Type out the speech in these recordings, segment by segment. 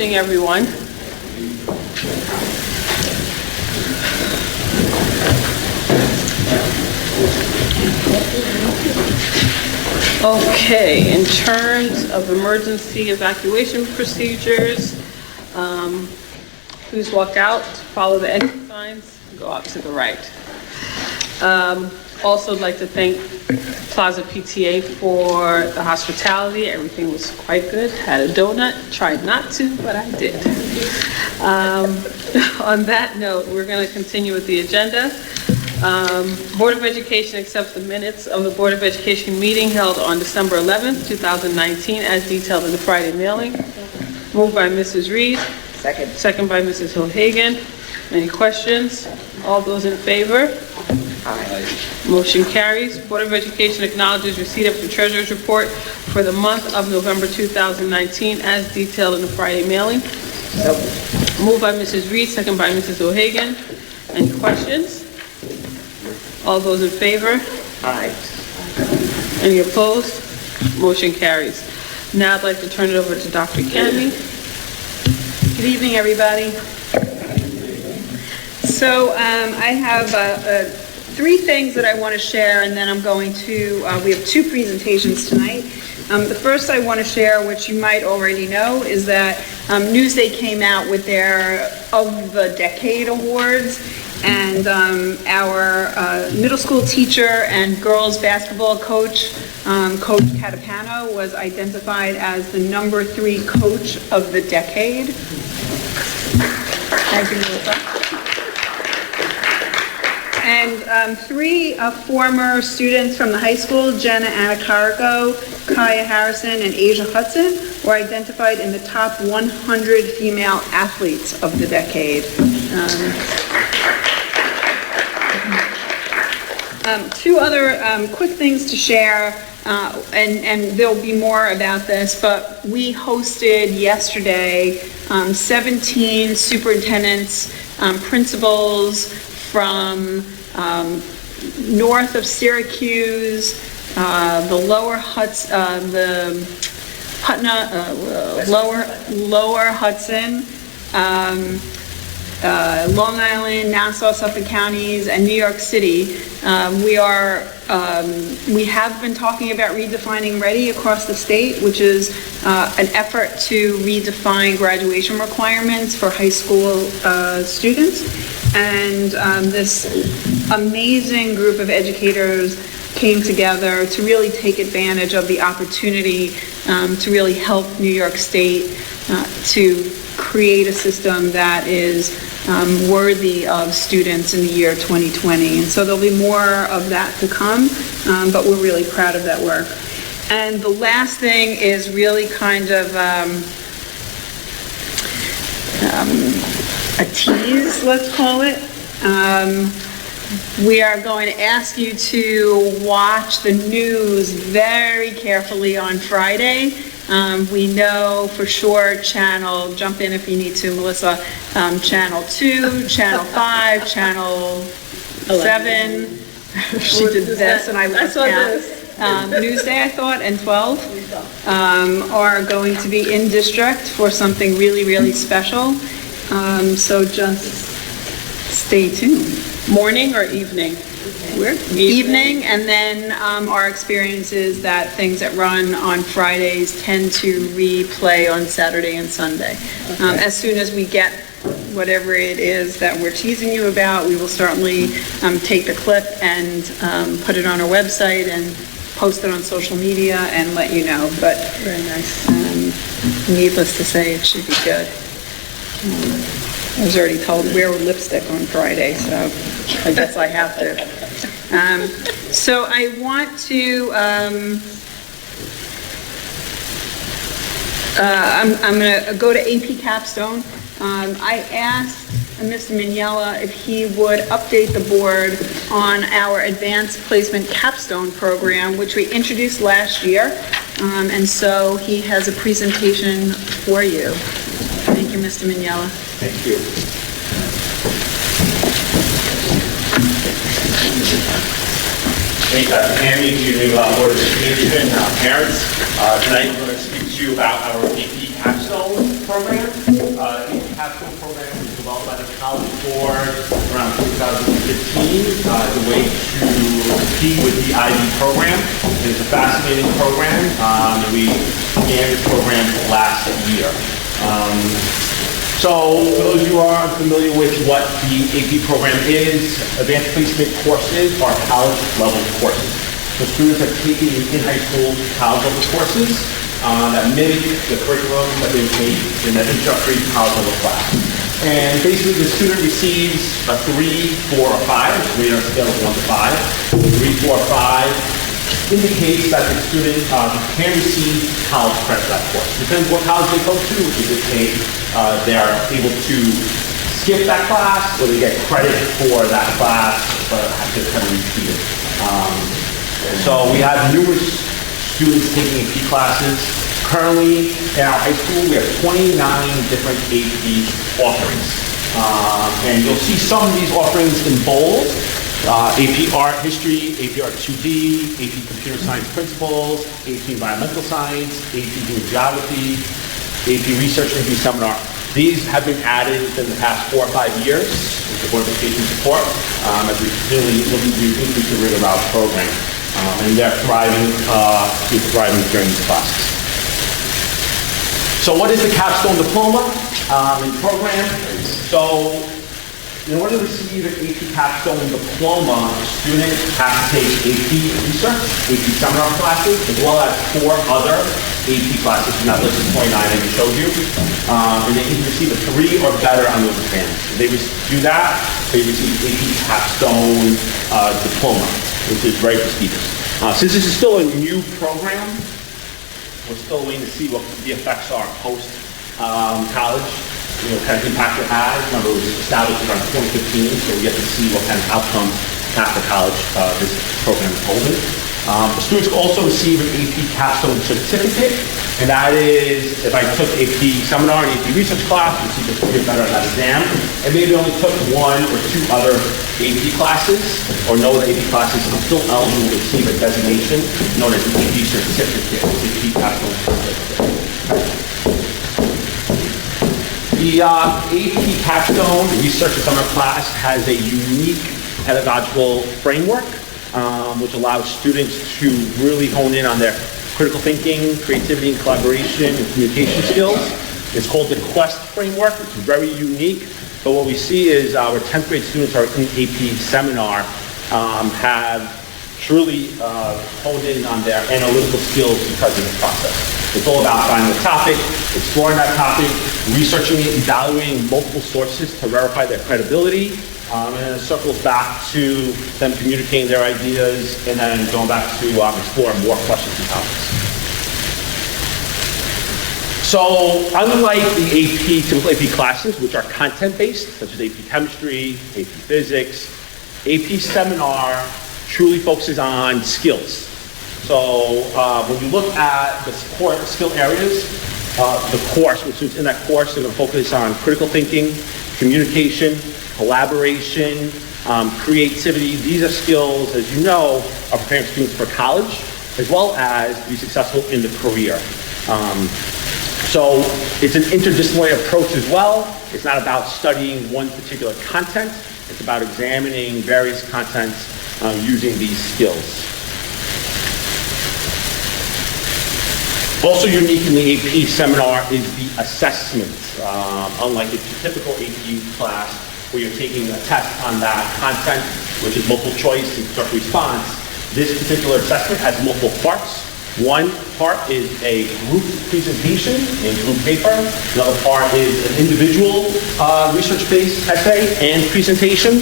evening, everyone. Okay, in terms of emergency evacuation procedures, please walk out, follow the exit signs, go out to the right. Also, I'd like to thank Plaza PTA for the hospitality. Everything was quite good. Had a donut, tried not to, but I did. On that note, we're going to continue with the agenda. Board of Education accepts the minutes of the Board of Education meeting held on December 11th, 2019, as detailed in the Friday mailing. Moved by Mrs. Reed. Second. Second by Mrs. O'Hagan. Any questions? All those in favor? Aye. Motion carries. Board of Education acknowledges receipt of the Treasurer's Report for the month of November 2019 as detailed in the Friday mailing. So, Moved by Mrs. Reed, second by Mrs. O'Hagan. Any questions? All those in favor? aye. Any opposed? Motion carries. Now I'd like to turn it over to Dr. Kami. Good evening, everybody. So I have three things that I want to share, and then I'm going to, we have two presentations tonight. The first I want to share, which you might already know, is that Newsday came out with their Of the Decade Awards, and our middle school teacher and girls basketball coach, Coach Catapano, was identified as the #3 coach of the decade. Thank you, Melissa. And three former students from the high school, Jenna Anacarico, Kaya Harrison, and Asia Hudson, were identified in the top 100 female athletes of the decade. Two other quick things to share, and there'll be more about this, but we hosted yesterday 17 superintendents, principals from north of Syracuse, the lower lower Hudson, Long Island, Nassau, Suffolk counties, and New York City. We have been talking about redefining READY across the state, which is an effort to redefine graduation requirements for high school students. And this amazing group of educators came together to really take advantage of the opportunity to really help New York State to create a system that is worthy of students in the year 2020. And so there'll be more of that to come, but we're really proud of that work. And the last thing is really kind of a tease, let's call it. We are going to ask you to watch the news very carefully on Friday. We know for sure channel, jump in if you need to, Melissa, channel 2, channel 5, channel 7. She did this and I lost count. Newsday, I thought, and 12 are going to be in district for something really, really special. So just stay tuned. Morning or evening? Evening, and then our experience is that things that run on Fridays tend to replay on Saturday and Sunday. Okay. As soon as we get whatever it is that we're teasing you about, we will certainly take the clip and put it on our website and post it on social media and let you know. But very nice. Needless to say, it should be good. I was already told to wear lipstick on Friday, so I guess I have to. So I want to, I'm going to go to AP Capstone. I asked Mr. Mignella if he would update the board on our advanced placement capstone program, which we introduced last year. And so he has a presentation for you. Thank you, Mr. Mignella. Thank you. Thank you, Dr. Kami, to your new Board of Education parents. Tonight we're going to speak to you about our AP Capstone program. was developed by the College Board around 2015 as a way to compete with the IB program. And it's a fascinating program, and we began this program last year. So for those of you who are unfamiliar with what the AP program is, advanced placement courses are college level courses. So students are taking in high school college level courses that mimic the curriculum that they take in an introductory college level class. And basically the student receives a 3, 4, or 5, it's on a scale of 1 to 5. 3, 4, 5 indicates that the student can receive college credit for that course. Depends what college they go to. They are able to skip that class, or they get credit for that class, but have to kind of repeat it. So we have numerous students taking AP classes. Currently in our high school, we have 29 different AP offerings. And you'll see some of these offerings in bold. AP Art History, AP Art 2D, AP Computer Science Principles, AP Environmental Science, AP Human Geography, AP Research, AP Seminar. These have been added within the past 4 or 5 years with the Board of Education support as we continually looking to increase the rigor of our program. And they're thriving during these classes. So what is the capstone diploma in program? So in order to receive an AP capstone diploma, a student has to take AP research, AP seminar classes, as well as 4 other AP classes from that list of 29 I just showed you. And they can receive a 3 or better on those exams. If they do that, they receive AP capstone diploma, which is very prestigious. Since this is still a new program, we're still waiting to see what the effects are post-college. What kind of impact it has. Remember, it was established around 2015, so we get to see what kind of outcomes after college this program is holding. The students will also receive an AP capstone certificate, and that is, if I took AP seminar and AP research class, you see the 3 or better on that exam, and maybe only took 1 or 2 other AP classes, or know the AP classes, I'm still eligible to receive a designation known as the AP certificate, AP capstone certificate. The AP Capstone Research and Summer class has a unique pedagogical framework which allows students to really hone in on their critical thinking, creativity, and collaboration, and communication skills. It's called the Quest framework. It's very unique, but what we see is our 10th grade students are in AP seminar have truly honed in on their analytical skills because of the process. It's all about finding a topic, exploring that topic, researching it, evaluating multiple sources to verify their credibility, and then it circles back to them communicating their ideas and then going back to explore more questions and topics. So unlike the typical AP classes, which are content-based, such as AP Chemistry, AP Physics, AP Seminar truly focuses on skills. So when you look at the core skill areas, the course, which is in that course, they're going to focus on critical thinking, communication, collaboration, creativity. These are skills, as you know, are preparing students for college, as well as be successful in the career. So it's an interdisciplinary approach as well. It's not about studying one particular content. It's about examining various contents using these skills. Also unique in the AP seminar is the assessment. Unlike a typical AP class where you're taking a test on that content, which is multiple choice and direct response, this particular assessment has multiple parts. One part is a group presentation in group paper. Another part is an individual research-based essay and presentation.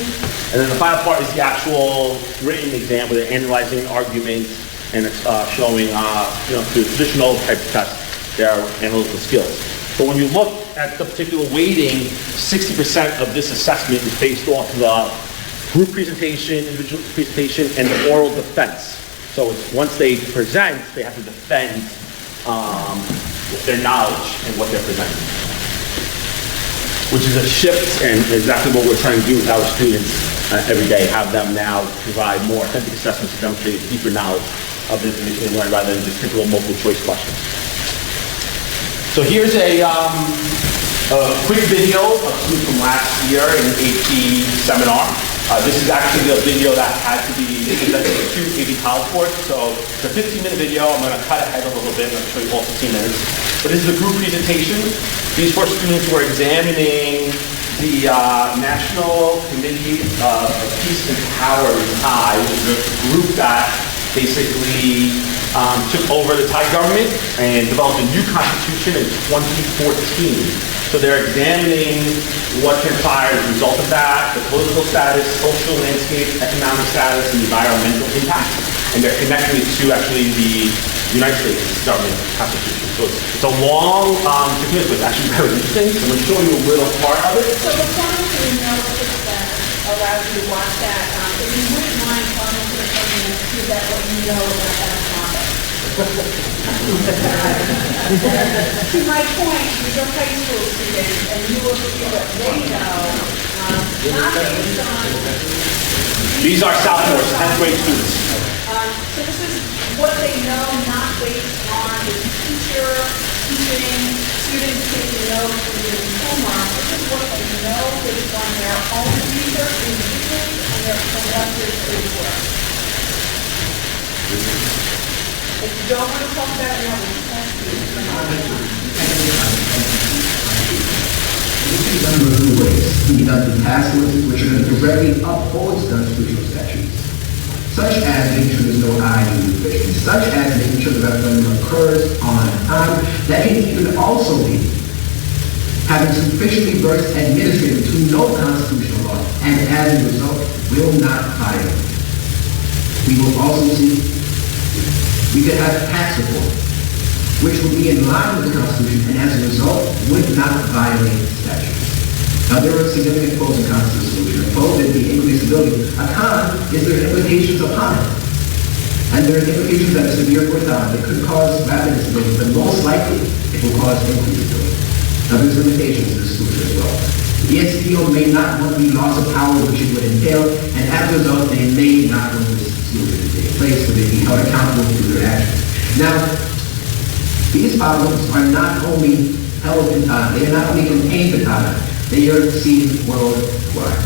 And then the final part is the actual written exam where they're analyzing an argument and it's showing, through traditional type of test, their analytical skills. But when you look at the particular weighting, 60% of this assessment is based off the group presentation, individual presentation, and the oral defense. So it's, once they present, they have to defend their knowledge and what they're presenting, which is a shift and exactly what we're trying to do with our students every day, have them now provide more authentic assessments to demonstrate deeper knowledge of the information they learn rather than just typical multiple choice questions. So here's a A quick video of students from last year in AP seminar. This is actually the video that had to be presented to AP College Board. So it's a 15-minute video. I'm going to cut ahead a little bit and I'll show you all 15 minutes. But this is the group presentation. These 4 students were examining the National Committee of Peace and Power Thai, which is a group that basically took over the Thai government and developed a new constitution in 2014. So they're examining what transpired as a result of that, the political status, social landscape, economic status, and environmental impact. And they're connecting it to actually the United States government constitution. So it's a long document, but it's actually very interesting. So I'm going to show you a little part of it. So before you know that allows you to watch that, if you wouldn't mind talking to the person to that what you know about that topic. To my point, these are high school students, and you will see what they know, not based on... These are sophomores, 10th grade students. So this is what they know, not based on the teacher teaching, students taking notes and doing homework. This is what they know based on their own research individually and their collective work. If you don't want to talk about it, This can be done in two ways. It can be done through task orders, which are going to directly uphold constitutional statutes, such as making sure there's no IU provision, such as making sure the referendum occurs on time. That can even also be having sufficiently versed administrators who know constitutional law and as a result will not violate. We will also see we could have tax reform, which would be in line with the Constitution and as a result would not violate statutes. Now there are significant pros and cons to the solution. A pro is the increased ability. A con is there are implications upon it. And there are implications that are severe for time. It could cause rapid disability, but most likely it will cause increased ability. Now there's limitations to the solution as well. The NCPO may not want the loss of power which it would entail, and as a result they may not want this solution to take place, so they be held accountable for their actions. Now, these problems are not only held in Ghana, they are not only contained in Ghana, they are seen worldwide.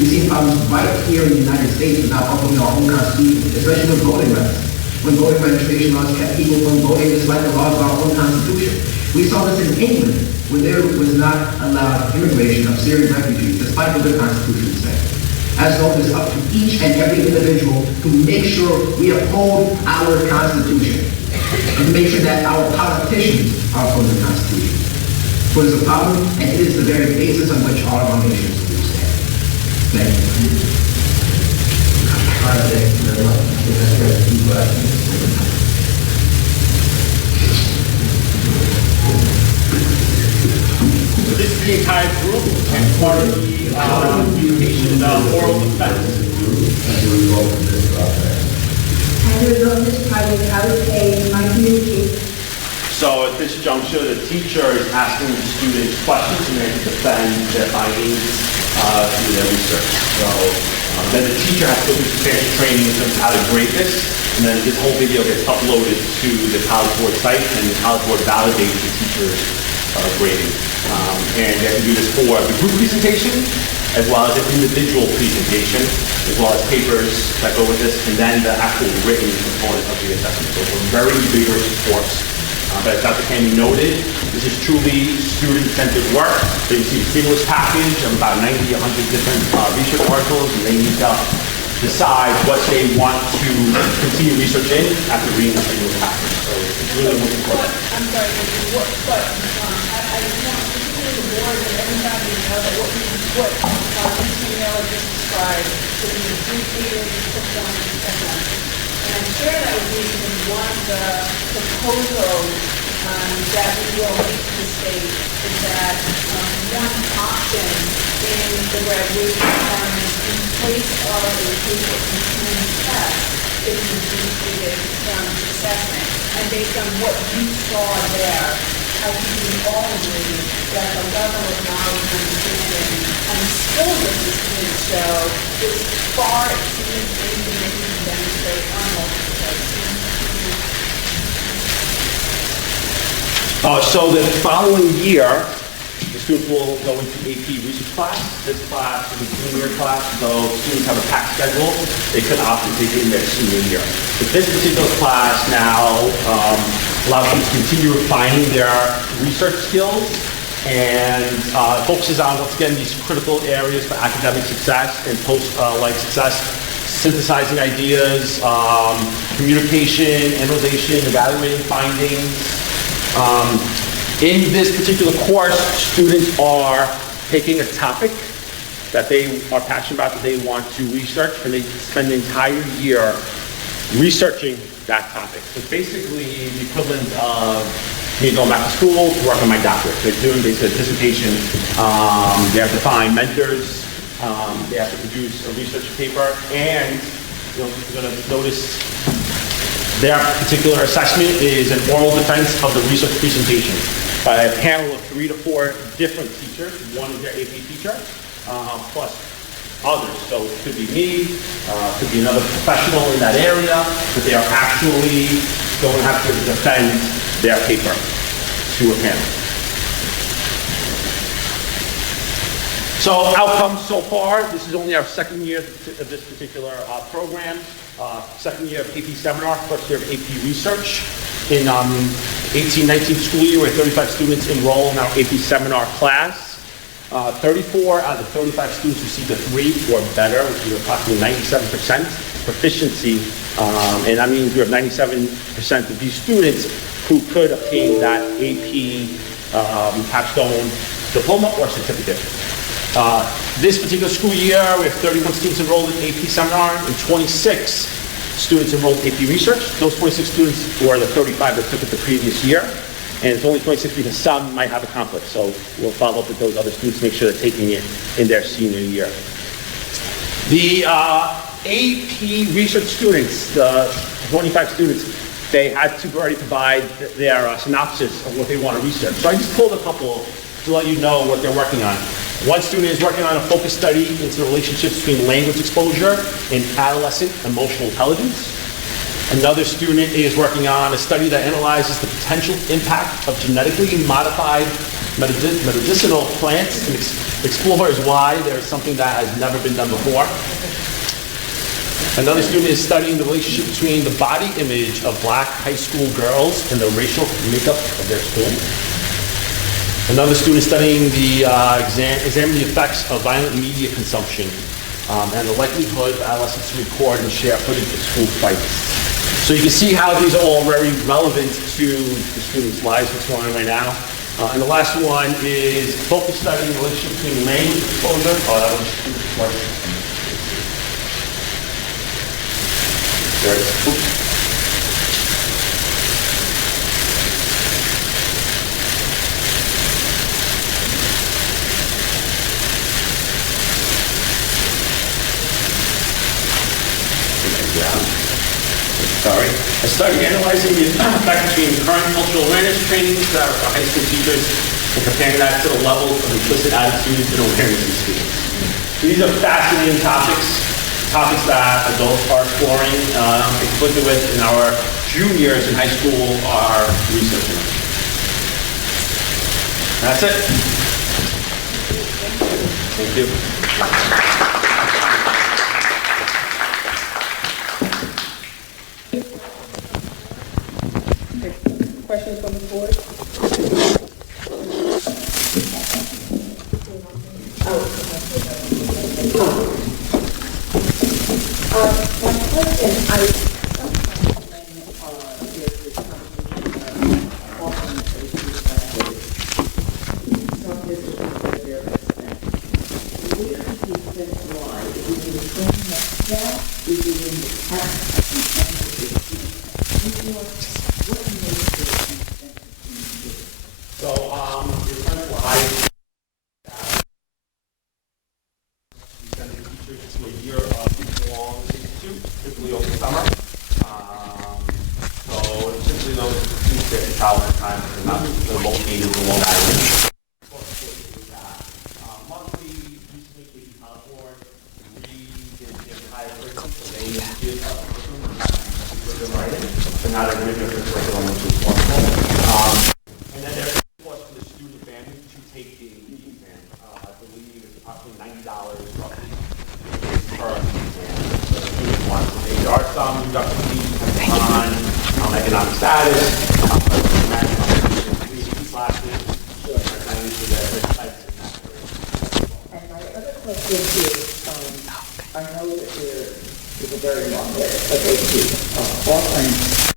We've seen problems right here in the United States without upholding our own constitution, especially with voting rights. When voting registration laws kept people from voting just like the laws of our own constitution. We saw this in England, where there was not allowed immigration of Syrian refugees, despite what the Constitution said. As though it's up to each and every individual to make sure we uphold our Constitution and to make sure that our politicians are upholding the Constitution. So it's a problem, and it is the very basis on which all of our nations do stand. Thank you. This is the entire group and part of the communication oral defense. As a result of this project, I would say in my community. So at this juncture, the teacher is asking the students questions and they have to defend their findings through their research. So then the teacher has to go through substantial training in terms of how to grade this, and then this whole video gets uploaded to the College Board site, and the College Board validates the teacher's grading. And they have to do this for the group presentation, as well as an individual presentation, as well as papers that go with this, and then the actual written component of the assessment. So it's a very vigorous course. But as Dr. Candy noted, this is truly student-centered work. So you see a stimulus package of about 90, 100 different research articles, and they need to decide what they want to continue research in after reading the stimulus package. So it's really looking for it. I'm sorry, I just want particularly the board and everybody to know that what Mr. Miller just described should be appreciated, performed, and second. And I'm sure that would be one of the proposals that we will make to the state is that one option in the graduation requirements in place of a paper continuing test is the demonstrated assessment. And based on what you saw there, I think we all agree that the level of knowledge and understanding and skills that these students show is far exceeds anything that you can demonstrate on multiple choice. So the following year, the students will go into AP research class. This class is a junior class, so students have a packed schedule. They could opt to take it in their senior year. But this particular class now allows them to continue refining their research skills and focuses on, once again, these critical areas for academic success and post-life success: synthesizing ideas, communication, analyzation, evaluating findings. In this particular course, students are taking a topic that they are passionate about, that they want to research, and they spend the entire year researching that topic. It's basically the equivalent of me going back to school to work on my doctorate. They're doing basically a dissertation. They have to find mentors. They have to produce a research paper, and you're going to notice their particular assessment is an oral defense of the research presentation by a panel of 3 to 4 different teachers. One is their AP teacher, plus others. So it could be me, could be another professional in that area, but they are actually going to have to defend their paper to a panel. So outcomes so far, this is only our second year of this particular program. Second year of AP seminar, first year of AP research. In 18-19 school year, we had 35 students enroll in our AP seminar class. 34 out of the 35 students received a 3 or better, which is approximately 97% proficiency. And that means we have 97% of these students who could obtain that AP capstone diploma or certificate. This particular school year, we have 31 students enrolled in AP seminar and 26 students enrolled in AP research. Those 26 students were the 35 that took it the previous year. And it's only 26 because some might have a conflict. So we'll follow up with those other students, make sure they're taking it in their senior year. The AP research students, the 25 students, they had to already provide their synopsis of what they want to research. So I just pulled a couple to let you know what they're working on. One student is working on a focus study into the relationships between language exposure and adolescent emotional intelligence. Another student is working on a study that analyzes the potential impact of genetically modified medicinal plants and explores why there is something that has never been done before. Another student is studying the relationship between the body image of black high school girls and the racial makeup of their school. Another student is studying the examining the effects of violent media consumption and the likelihood of adolescents to record and share footage of school fights. So you can see how these are all very relevant to the students' lives, what's going on right now. And the last one is focus studying the relationship between language exposure. Oh, that was oops. Sorry. A study analyzing the effect between current cultural awareness trainings that are for high school teachers and comparing that to the levels of implicit attitudes and awareness in students. These are fascinating topics that adults are exploring, explicit with, in our juniors in high school are researching. That's it. Thank you. Questions from the board? My question, And then there's a course for the student family to take the roughly per exam. So the student wants to take, there are some reduction fees depending on economic status, classes, And my other question is, I know that there is a very long list of AP offerings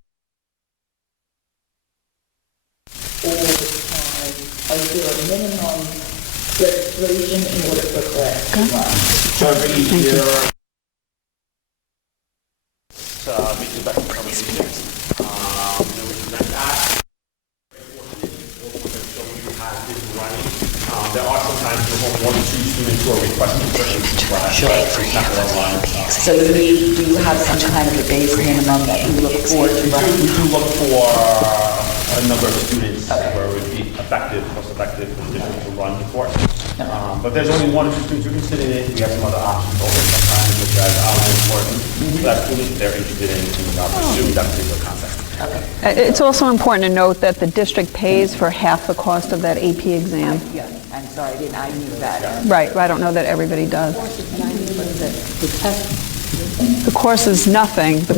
all the time. Is there a minimum registration in order for class to run? So every year, makes it back to summer meetings. Then we present that. There are sometimes one or two students who are requesting certain classes. So you have some kind of a base minimum that you look for to run? We do look for a number of students where it would be effective, cost effective for the district to run the course. But there's only one or two students who can sit in it. We have some other options over sometimes, which are online important. So that student, they're interested in pursuing that particular concept. It's also important to note that the district pays for half the cost of that AP exam. Yeah, I'm sorry, I knew that. Right, I don't know that everybody does. The course is nothing, but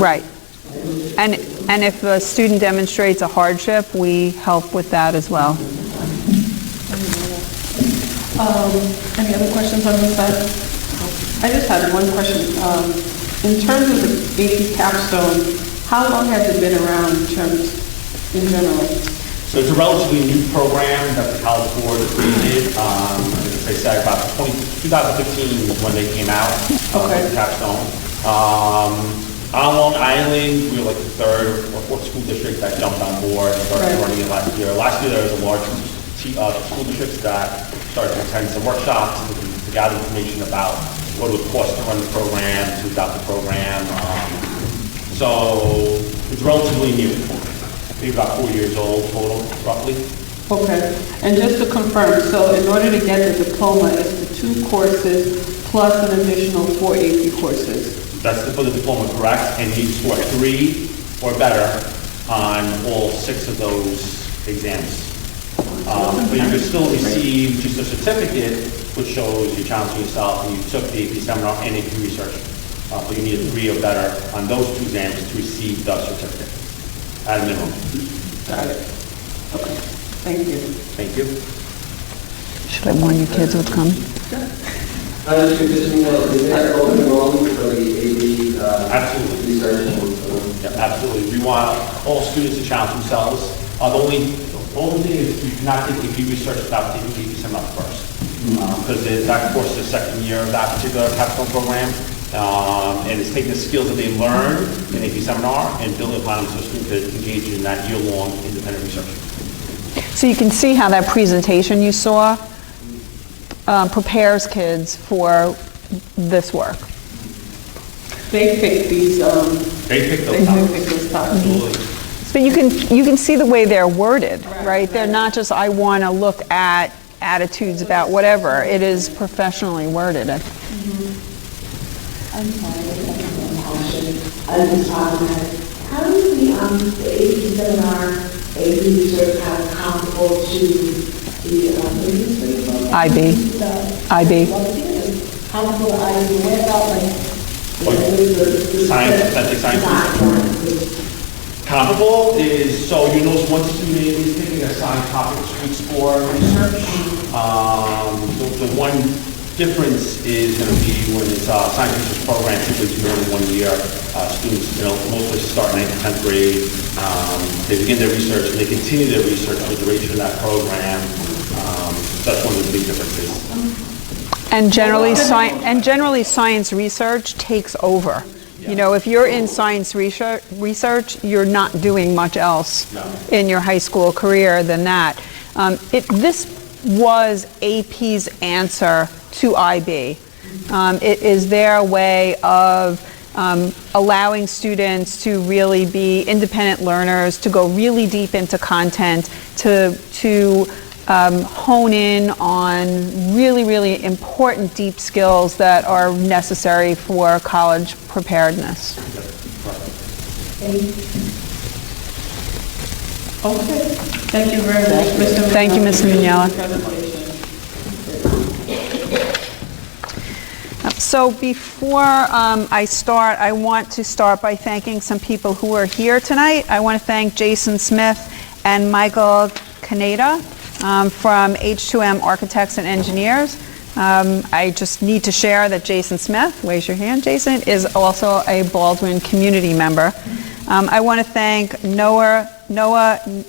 right. And if a student demonstrates a hardship, we help with that as well. Any other questions on this side? I just had one question. In terms of the AP capstone, how long has it been around in general? So it's a relatively new program that the College Board created. As I said, about 2015 is when they came out with the capstone. On Long Island, we were like the third or fourth school district that jumped on board and started running it last year. Last year, there was a large school districts that started to attend some workshops to gather information about what it would cost to run the program, to adopt the program. So it's relatively new, maybe about 4 years old total, roughly. Okay, and just to confirm, so in order to get the diploma, it's the 2 courses plus an additional 4 AP courses? That's for the diploma, correct? And you score 3 or better on all 6 of those exams. But you can still receive just a certificate which shows you challenging yourself and you took the AP seminar and AP research. But you need a 3 or better on those 2 exams to receive the certificate at a minimum. Got it. Okay, thank you. Thank you. Should I warn you kids what's coming? Is that open enrollment for the AD Absolutely. research? Yeah, absolutely. We want all students to challenge themselves. The only thing is you cannot take AP research without taking AP seminar first. Because that course is the second year of that particular capstone program. And it's taking the skills that they learn in AP seminar and building upon them so students can engage in that year-long independent research. So you can see how that presentation you saw prepares kids for this work. They pick these, They pick they those pick topics. those topics. Absolutely. But you can see the way they're worded, right? They're not just, I want to look at attitudes about whatever. It is professionally worded. I'm sorry, I have one question. I was talking about, how does the AP seminar, AP research have comparable to the business program? IB. Comparable to IB, what about the Science, authentic science. Comparable is, so you know one student is taking a science topic suite for research. The one difference is going to be when it's a science research program, typically it's more than 1 year. Students, most places start 9th and 10th grade. They begin their research and they continue their research for the duration of that program. That's one of the big differences. And generally science research takes over. You know, if you're in science research, you're not doing much else in your high school career than that. This was AP's answer to IB. It is their way of allowing students to really be independent learners, to go really deep into content, to hone in on really, really important deep skills that are necessary for college preparedness. Okay, thank you very much, Mr. Thank you, Ms. Mignola. So before I start, I want to start by thanking some people who are here tonight. I want to thank Jason Smith and Michael Kaneda from H2M Architects and Engineers. I just need to share that Jason Smith, raise your hand, Jason, is also a Baldwin community member. I want to thank Noah Nadelson,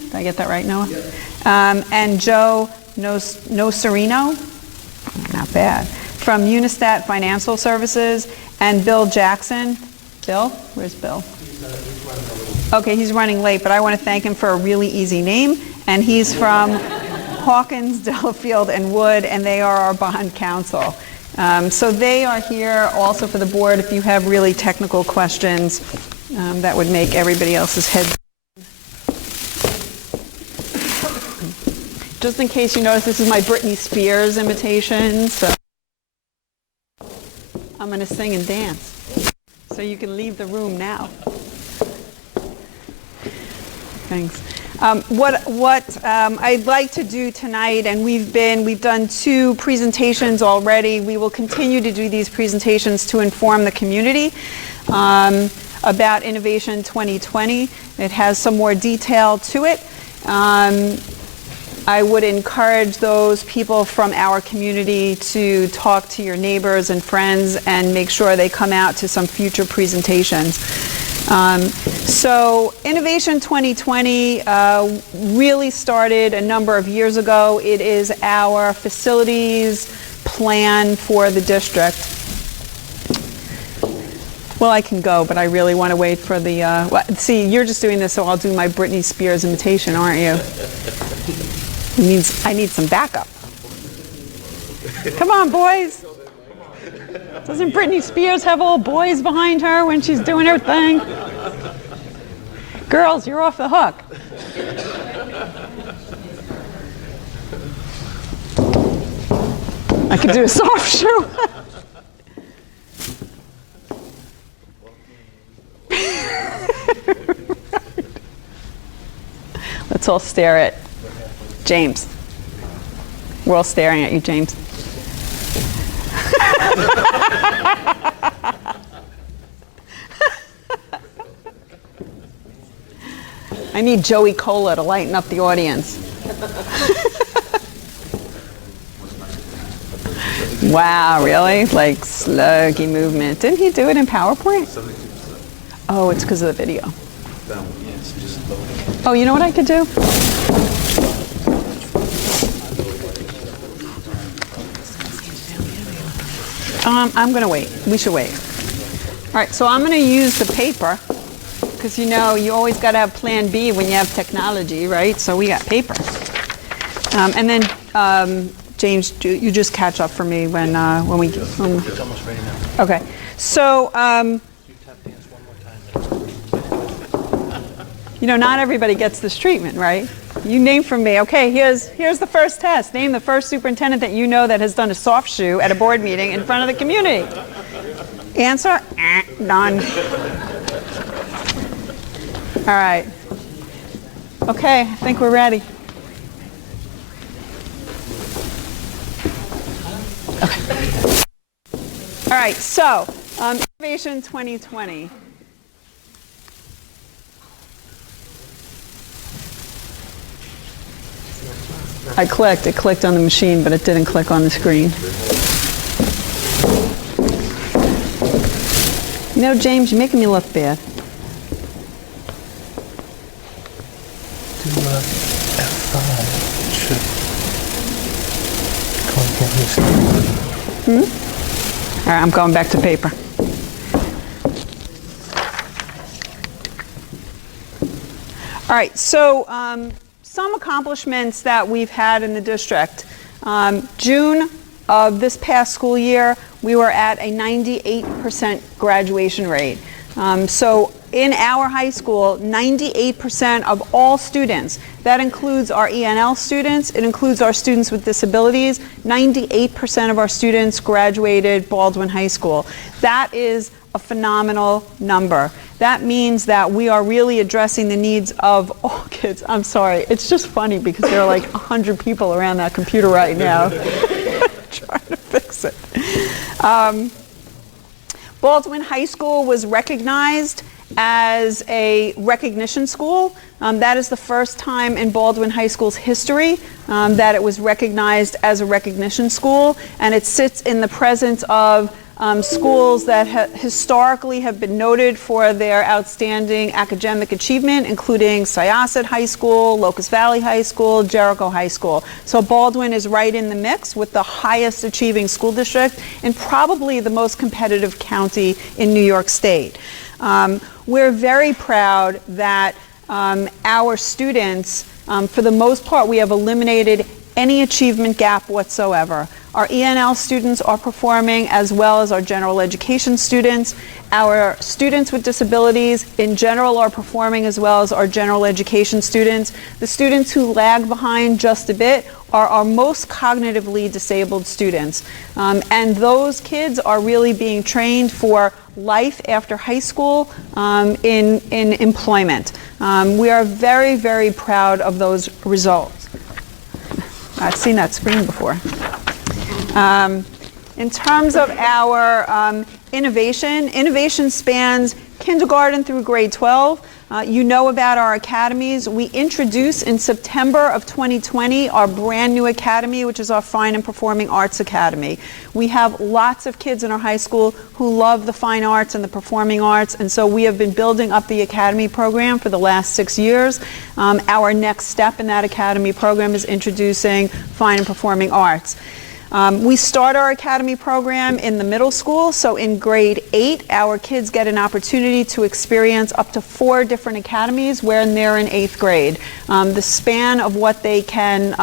did I get that right, Noah? Yep. And Joe Nocerino, not bad, from Unistat Financial Services, and Bill Jackson. Bill? Where's Bill? Okay, he's running late, but I want to thank him for a really easy name, and he's from Hawkins, Delafield, and Wood, and they are our bond counsel. So they are here also for the board if you have really technical questions that would make everybody else's head. Just in case you notice, this is my Britney Spears imitation, so I'm going to sing and dance. So you can leave the room now. Thanks. What I'd like to do tonight, and we've done 2 presentations already. We will continue to do these presentations to inform the community about Innovation 2020. It has some more detail to it. I would encourage those people from our community to talk to your neighbors and friends and make sure they come out to some future presentations. So Innovation 2020 really started a number of years ago. It is our facilities plan for the district. Well, I can go, but I really want to wait for the, see, you're just doing this, so I'll do my Britney Spears imitation, aren't you? It means I need some backup. Come on, boys. Doesn't Britney Spears have all boys behind her when she's doing her thing? Girls, you're off the hook. I could do a soft shoe. Let's all stare at James. We're all staring at you, James. I need Joey Cola to lighten up the audience. Wow, really? Like sluggy movement. Didn't he do it in PowerPoint? Oh, it's because of the video. Oh, you know what I could do? I'm going to wait. We should wait. All right, so I'm going to use the paper because, you know, you always got to have plan B when you have technology, right? So we got paper. And then, James, you just catch up for me when we... It's almost ready now. Okay. So, you know, not everybody gets this treatment, right? You name for me. Okay, here's the first test. Name the first superintendent that you know that has done a soft shoe at a board meeting in front of the community. Answer? None. All right. Okay, I think we're ready. Okay. All right, so Innovation 2020. It clicked on the machine, but it didn't click on the screen. You know, James, you're making me look bad. Do F5 should go again. All right, I'm going back to paper. All right, so some accomplishments that we've had in the district. June of this past school year, we were at a 98% graduation rate. So in our high school, 98% of all students, that includes our ENL students, it includes our students with disabilities, 98% of our students graduated Baldwin High School. That is a phenomenal number. that means that we are really addressing the needs of all kids. I'm sorry, it's just funny because there are like 100 people around that computer right now trying to fix it. Baldwin High School was recognized as a recognition school. That is the first time in Baldwin High School's history that it was recognized as a recognition school, and it sits in the presence of schools that historically have been noted for their outstanding academic achievement, including Syosset High School, Locust Valley High School, Jericho High School. So Baldwin is right in the mix with the highest achieving school district in probably the most competitive county in New York State. We're very proud that our students, for the most part, we have eliminated any achievement gap whatsoever. Our ENL students are performing as well as our general education students. Our students with disabilities in general are performing as well as our general education students. The students who lag behind just a bit are our most cognitively disabled students. And those kids are really being trained for life after high school in employment. We are very, very proud of those results. I've seen that screen before. In terms of our innovation spans kindergarten through grade 12. You know about our academies. We introduced in September of 2020 our brand new academy, which is our Fine and Performing Arts Academy. We have lots of kids in our high school who love the fine arts and the performing arts, and so we have been building up the academy program for the last 6 years. Our next step in that academy program is introducing Fine and Performing Arts. We start our academy program in the middle school, so in grade 8, our kids get an opportunity to experience up to 4 different academies when they're in 8th grade. The span of what they can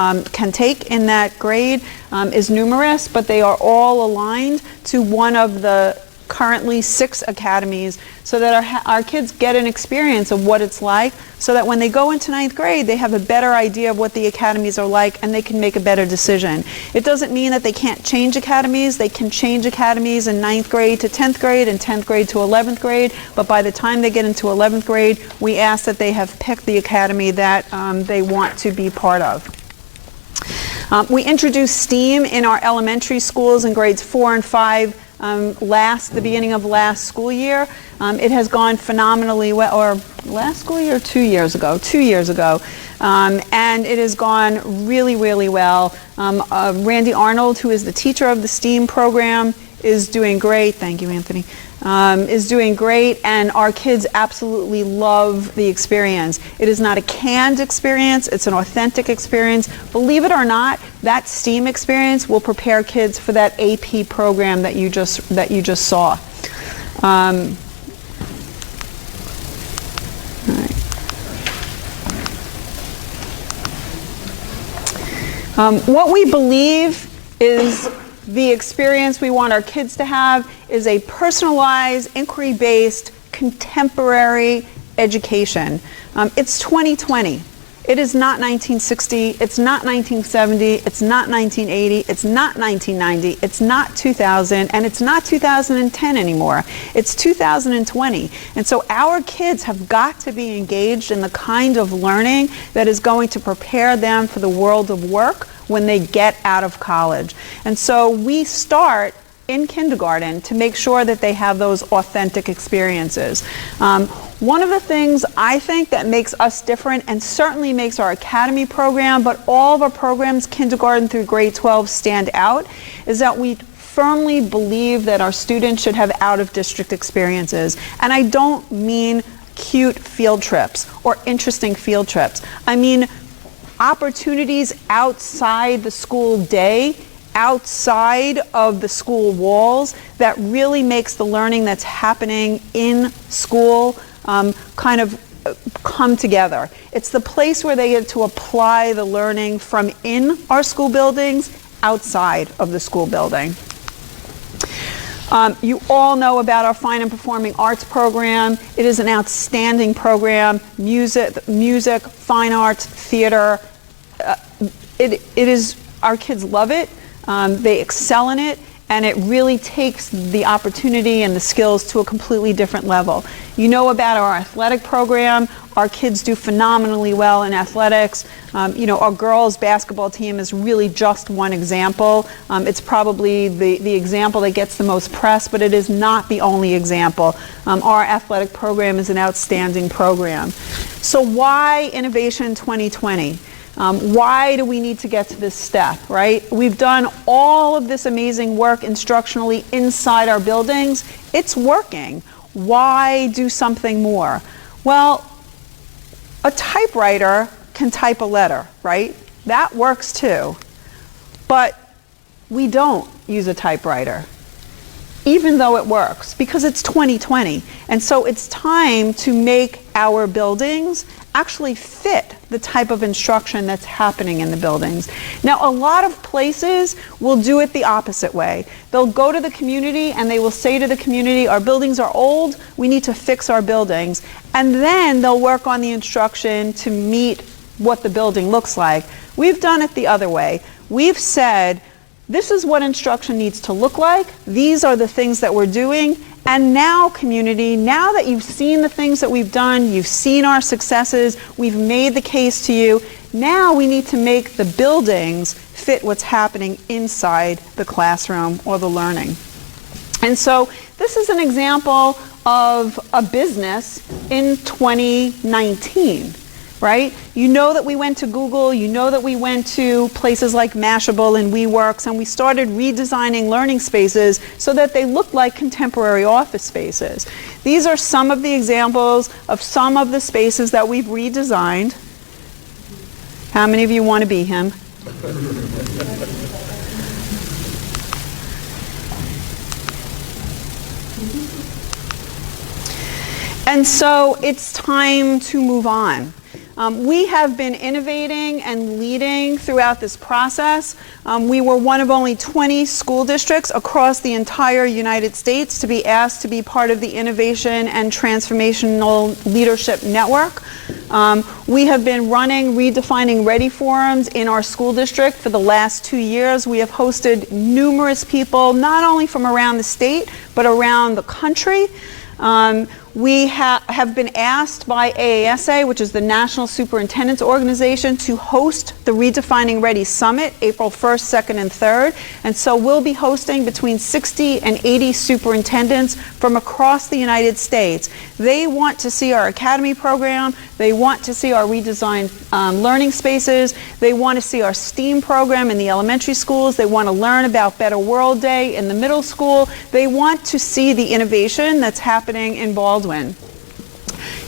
take in that grade is numerous, but they are all aligned to one of the currently 6 academies, so that our kids get an experience of what it's like, so that when they go into 9th grade, they have a better idea of what the academies are like and they can make a better decision. It doesn't mean that they can't change academies. They can change academies in 9th grade to 10th grade and 10th grade to 11th grade, but by the time they get into 11th grade, we ask that they have picked the academy that they want to be part of. We introduced STEAM in our elementary schools in grades 4 and 5 the beginning of last school year. It has gone phenomenally well, or last school year, 2 years ago, and it has gone really, really well. Randy Arnold, who is the teacher of the STEAM program, is doing great. Thank you, Anthony. Is doing great, and our kids absolutely love the experience. It is not a canned experience, it's an authentic experience. Believe it or not, that STEAM experience will prepare kids for that AP program that you just saw. All right. What we believe is the experience we want our kids to have is a personalized, inquiry-based, contemporary education. It's 2020. It is not 1960, it's not 1970, it's not 1980, it's not 1990, it's not 2000, and it's not 2010 anymore. It's 2020. And so our kids have got to be engaged in the kind of learning that is going to prepare them for the world of work when they get out of college. And so we start in kindergarten to make sure that they have those authentic experiences. One of the things I think that makes us different, and certainly makes our academy program, but all of our programs, kindergarten through grade 12, stand out, is that we firmly believe that our students should have out-of-district experiences. And I don't mean cute field trips or interesting field trips. I mean opportunities outside the school day, outside of the school walls, that really makes the learning that's happening in school kind of come together. It's the place where they get to apply the learning from in our school buildings outside of the school building. You all know about our Fine and Performing Arts program. It is an outstanding program. Music, fine arts, theater. It is, our kids love it. They excel in it, and it really takes the opportunity and the skills to a completely different level. You know about our athletic program. Our kids do phenomenally well in athletics. Our girls' basketball team is really just one example. It's probably the example that gets the most press, but it is not the only example. Our athletic program is an outstanding program. So why Innovation 2020? Why do we need to get to this step, right? We've done all of this amazing work instructionally inside our buildings. It's working. Why do something more? Well, a typewriter can type a letter, right? That works too. But we don't use a typewriter, even though it works, because it's 2020. And so it's time to make our buildings actually fit the type of instruction that's happening in the buildings. Now, a lot of places will do it the opposite way. They'll go to the community and they will say to the community, our buildings are old, we need to fix our buildings. And then they'll work on the instruction to meet what the building looks like. We've done it the other way. We've said, this is what instruction needs to look like. These are the things that we're doing. And now, community, now that you've seen the things that we've done, you've seen our successes, we've made the case to you, now we need to make the buildings fit what's happening inside the classroom or the learning. And so this is an example of a business in 2019. Right? You know that we went to Google, you know that we went to places like Mashable and WeWorks, and we started redesigning learning spaces so that they look like contemporary office spaces. These are some of the examples of some of the spaces that we've redesigned. How many of you want to be him? And so it's time to move on. We have been innovating and leading throughout this process. We were one of only 20 school districts across the entire United States to be asked to be part of the Innovation and Transformational Leadership Network. We have been running Redefining Ready forums in our school district for the last 2 years. We have hosted numerous people, not only from around the state, but around the country. We have been asked by AASA, which is the National Superintendents Organization, to host the Redefining Ready Summit, April 1st, 2nd, and 3rd. And so we'll be hosting between 60 and 80 superintendents from across the United States. They want to see our academy program. They want to see our redesigned learning spaces. They want to see our STEAM program in the elementary schools. They want to learn about Better World Day in the middle school. They want to see the innovation that's happening in Baldwin.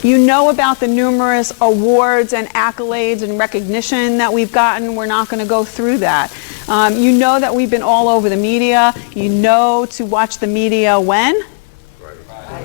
You know about the numerous awards and accolades and recognition that we've gotten. We're not going to go through that. You know that we've been all over the media. You know to watch the media when?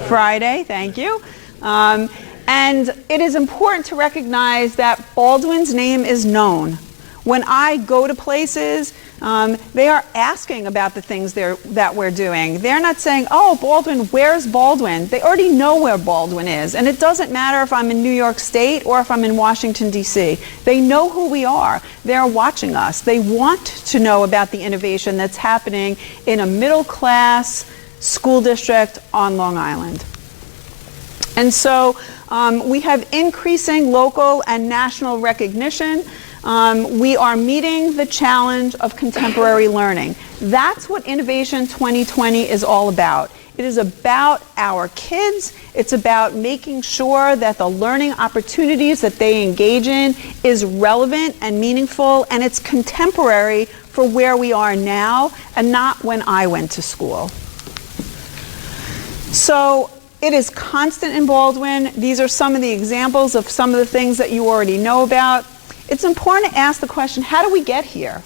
Friday, thank you. And it is important to recognize that Baldwin's name is known. When I go to places, they are asking about the things that we're doing. They're not saying, oh, Baldwin, where's Baldwin? They already know where Baldwin is. And it doesn't matter if I'm in New York State or if I'm in Washington, D.C. They know who we are. They're watching us. They want to know about the innovation that's happening in a middle-class school district on Long Island. And so we have increasing local and national recognition. We are meeting the challenge of contemporary learning. That's what Innovation 2020 is all about. It is about our kids. It's about making sure that the learning opportunities that they engage in is relevant and meaningful, and it's contemporary for where we are now and not when I went to school. So it is constant in Baldwin. These are some of the examples of some of the things that you already know about. It's important to ask the question, how do we get here?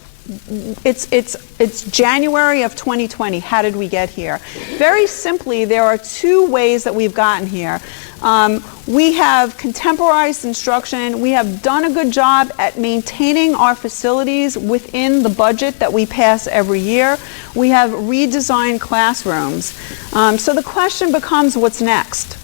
It's January of 2020. How did we get here? Very simply, there are two ways that we've gotten here. We have contemporized instruction. We have done a good job at maintaining our facilities within the budget that we pass every year. We have redesigned classrooms. So the question becomes, what's next?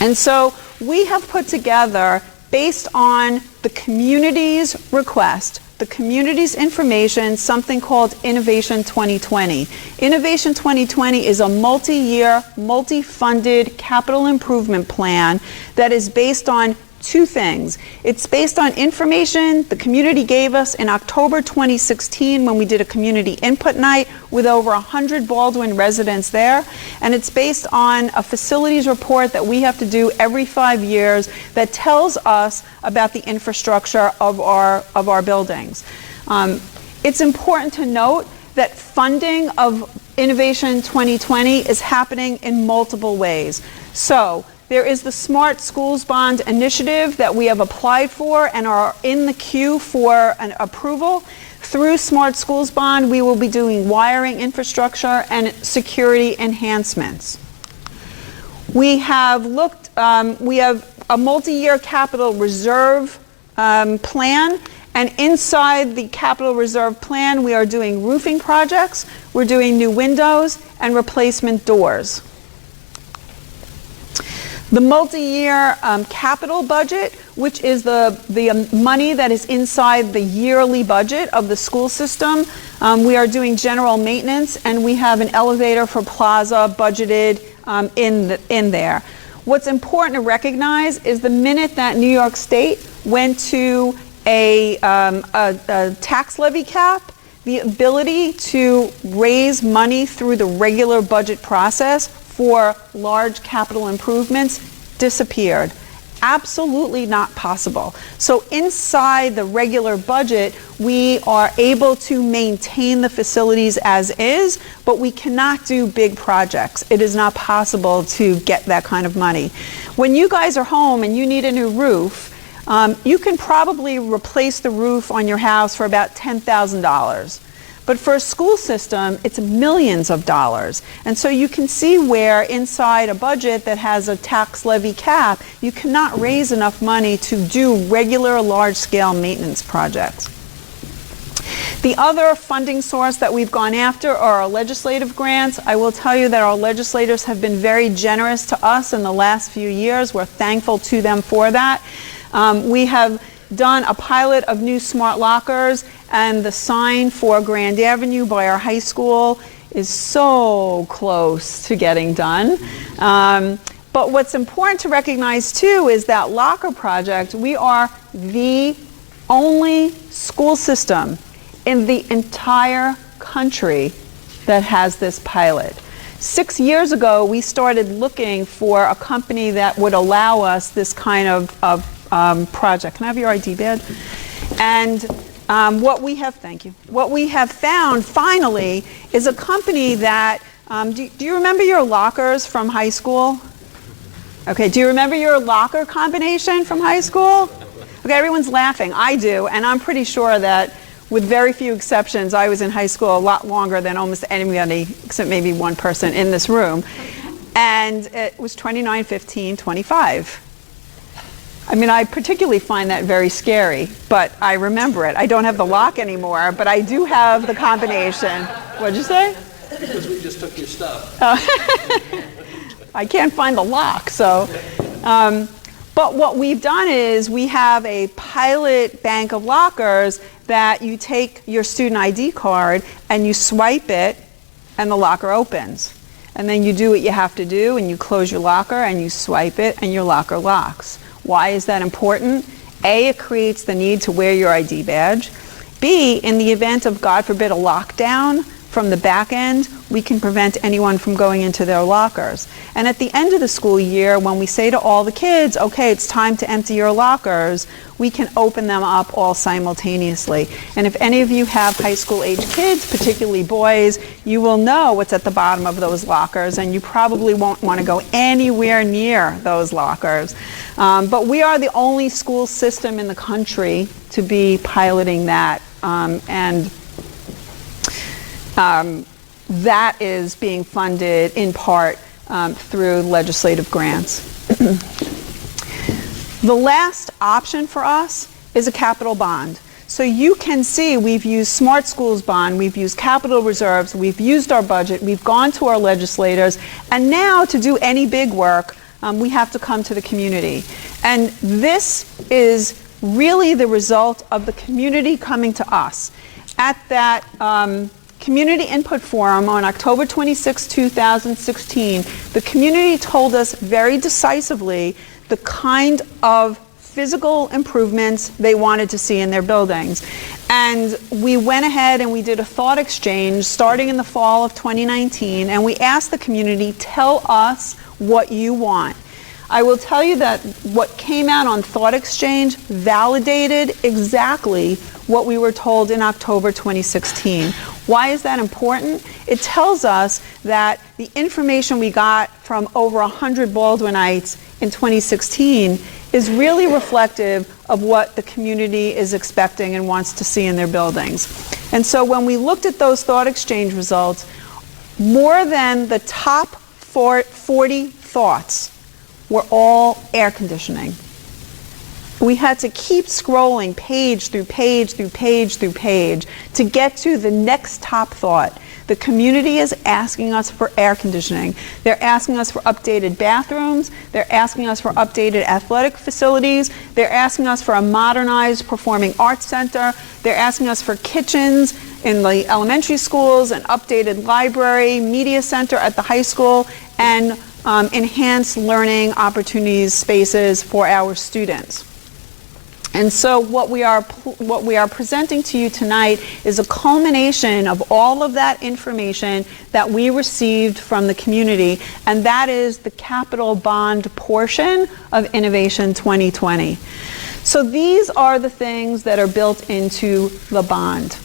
And so we have put together, based on the community's request, the community's information something called Innovation 2020. Innovation 2020 is a multi-year, multi-funded capital improvement plan that is based on two things. It's based on information the community gave us in October 2016 when we did a community input night with over 100 Baldwin residents there, and it's based on a facilities report that we have to do every 5 years that tells us about the infrastructure of our buildings. It's important to note that funding of Innovation 2020 is happening in multiple ways. So there is the Smart Schools Bond initiative that we have applied for and are in the queue for an approval. Through Smart Schools Bond, we will be doing wiring infrastructure and security enhancements. We have we have a multi-year capital reserve plan, and inside the capital reserve plan, we are doing roofing projects, we're doing new windows, and replacement doors. The multi-year capital budget, which is the money that is inside the yearly budget of the school system, we are doing general maintenance, and we have an elevator for Plaza budgeted in there. What's important to recognize is the minute that New York State went to a tax levy cap, the ability to raise money through the regular budget process for large capital improvements disappeared. Absolutely not possible. So inside the regular budget, we are able to maintain the facilities as is, but we cannot do big projects. It is not possible to get that kind of money. When you guys are home and you need a new roof, you can probably replace the roof on your house for about $10,000. But for a school system, it's millions of dollars. And so you can see where inside a budget that has a tax levy cap, you cannot raise enough money to do regular large-scale maintenance projects. The other funding source that we've gone after are our legislative grants. I will tell you that our legislators have been very generous to us in the last few years. We're thankful to them for that. We have done a pilot of new smart lockers, and the sign for Grand Avenue by our high school is so close to getting done. But what's important to recognize too is that locker project, we are the only school system in the entire country that has this pilot. 6 years ago, we started looking for a company that would allow us this kind of project. Can I have your ID badge? And what we have found finally is a company that, do you remember your lockers from high school? Okay, do you remember your locker combination from high school? Okay, everyone's laughing. I do, and I'm pretty sure that with very few exceptions, I was in high school a lot longer than almost anybody, except maybe one person in this room. And it was 29, 15, 25. I mean, I particularly find that very scary, but I remember it. I don't have the lock anymore, but I do have the combination. What'd you say? Because we just took your stuff. I can't find the lock, so. But what we've done is we have a pilot bank of lockers that you take your student ID card and you swipe it and the locker opens. And then you do what you have to do and you close your locker and you swipe it and your locker locks. Why is that important? A, it creates the need to wear your ID badge. B, in the event of, God forbid, a lockdown from the back end, we can prevent anyone from going into their lockers. And at the end of the school year, when we say to all the kids, okay, it's time to empty your lockers, we can open them up all simultaneously. And if any of you have high school age kids, particularly boys, you will know what's at the bottom of those lockers, and you probably won't want to go anywhere near those lockers. But we are the only school system in the country to be piloting that, and that is being funded in part through legislative grants. The last option for us is a capital bond. So you can see we've used Smart Schools Bond, we've used capital reserves, we've used our budget, we've gone to our legislators, and now to do any big work, we have to come to the community. And this is really the result of the community coming to us. At that Community Input Forum on October 26, 2016, the community told us very decisively the kind of physical improvements they wanted to see in their buildings. And we went ahead and we did a thought exchange starting in the fall of 2019, and we asked the community, tell us what you want. I will tell you that what came out on Thought Exchange validated exactly what we were told in October 2016. Why is that important? It tells us that the information we got from over 100 Baldwinites in 2016 is really reflective of what the community is expecting and wants to see in their buildings. And so when we looked at those Thought Exchange results, more than the top 40 thoughts were all air conditioning. We had to keep scrolling page through page through page through page to get to the next top thought. The community is asking us for air conditioning. They're asking us for updated bathrooms. They're asking us for updated athletic facilities. They're asking us for a modernized performing arts center. They're asking us for kitchens in the elementary schools, an updated library, media center at the high school, and enhanced learning opportunities spaces for our students. And so what we are presenting to you tonight is a culmination of all of that information that we received from the community, and that is the capital bond portion of Innovation 2020. So these are the things that are built into the bond.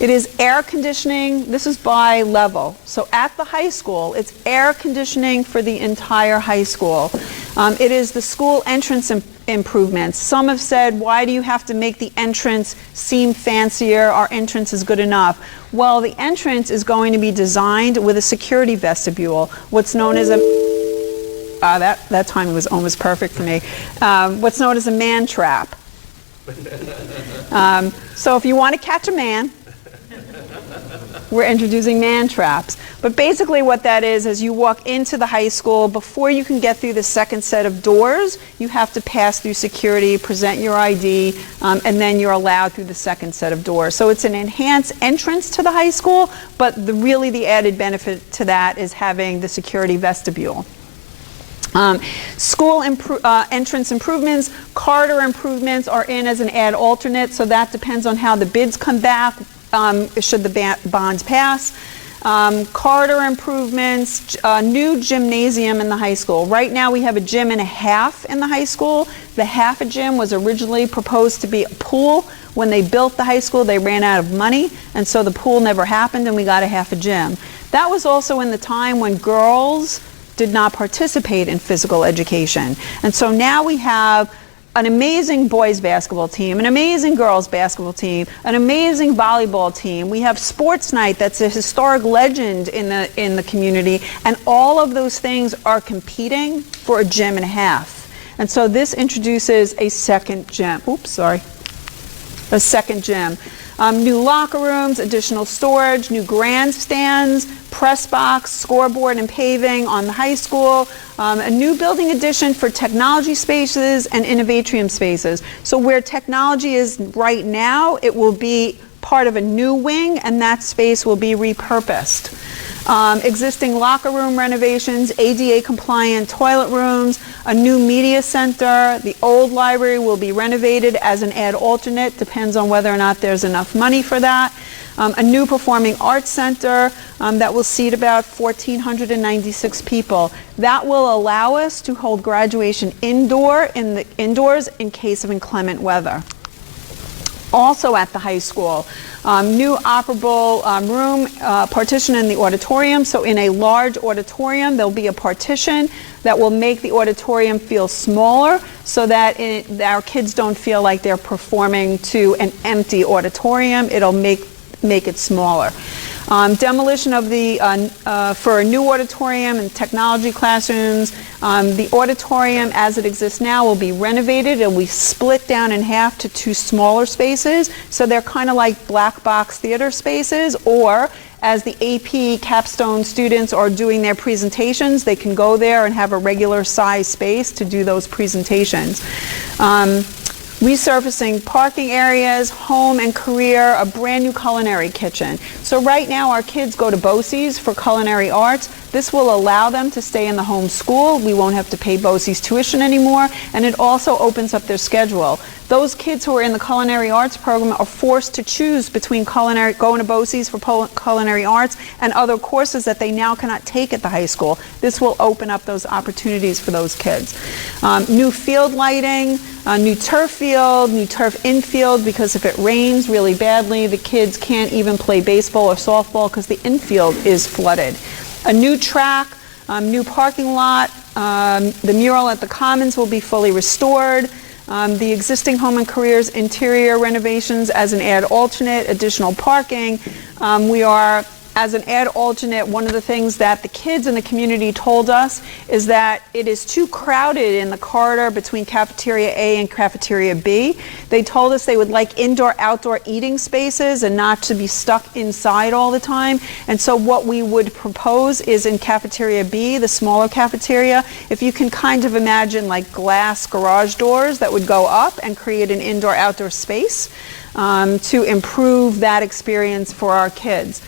It is air conditioning. This is by level. So at the high school, it's air conditioning for the entire high school. It is the school entrance improvements. Some have said, why do you have to make the entrance seem fancier? Our entrance is good enough. Well, the entrance is going to be designed with a security vestibule, what's known as a that timing was almost perfect for me. What's known as a man trap. So if you want to catch a man, we're introducing man traps. But basically what that is, as you walk into the high school, before you can get through the second set of doors, you have to pass through security, present your ID, and then you're allowed through the second set of doors. So it's an enhanced entrance to the high school, but really the added benefit to that is having the security vestibule. School entrance improvements, corridor improvements are in as an add alternate, so that depends on how the bids come back. Should the bonds pass. Corridor improvements, new gymnasium in the high school. Right now we have a gym and a half in the high school. The half a gym was originally proposed to be a pool. When they built the high school, they ran out of money, and so the pool never happened, and we got a half a gym. That was also in the time when girls did not participate in physical education. And so now we have an amazing boys basketball team, an amazing girls basketball team, an amazing volleyball team. We have sports night that's a historic legend in the community, and all of those things are competing for a gym and a half. And so this introduces a second gym. A second gym. New locker rooms, additional storage, new grandstands, press box, scoreboard and paving on the high school, a new building addition for technology spaces and innovatrium spaces. So where technology is right now, it will be part of a new wing, and that space will be repurposed. Existing locker room renovations, ADA compliant toilet rooms, a new media center. The old library will be renovated as an add alternate, depends on whether or not there's enough money for that. A new performing arts center that will seat about 1,496 people. That will allow us to hold graduation indoors in case of inclement weather. Also at the high school, new operable room partition in the auditorium. So in a large auditorium, there'll be a partition that will make the auditorium feel smaller so that our kids don't feel like they're performing to an empty auditorium. It'll make it smaller. Demolition of for a new auditorium and technology classrooms. The auditorium as it exists now will be renovated. It will be split down in half to two smaller spaces. So they're kind of like black box theater spaces, or as the AP capstone students are doing their presentations, they can go there and have a regular size space to do those presentations. resurfacing parking areas, home and career, a brand new culinary kitchen. So right now our kids go to BOCES for culinary arts. This will allow them to stay in the home school. We won't have to pay BOCES tuition anymore, and it also opens up their schedule. Those kids who are in the culinary arts program are forced to choose between going to BOCES for culinary arts and other courses that they now cannot take at the high school. This will open up those opportunities for those kids. New field lighting, new turf field, new turf infield, because if it rains really badly, the kids can't even play baseball or softball because the infield is flooded. A new track, new parking lot, the mural at the Commons will be fully restored. The existing home and careers interior renovations as an add alternate, additional parking. We are, as an add alternate, one of the things that the kids in the community told us is that it is too crowded in the corridor between cafeteria A and cafeteria B. They told us they would like indoor-outdoor eating spaces and not to be stuck inside all the time. And so what we would propose is in cafeteria B, the smaller cafeteria, if you can kind of imagine like glass garage doors that would go up and create an indoor-outdoor space to improve that experience for our kids.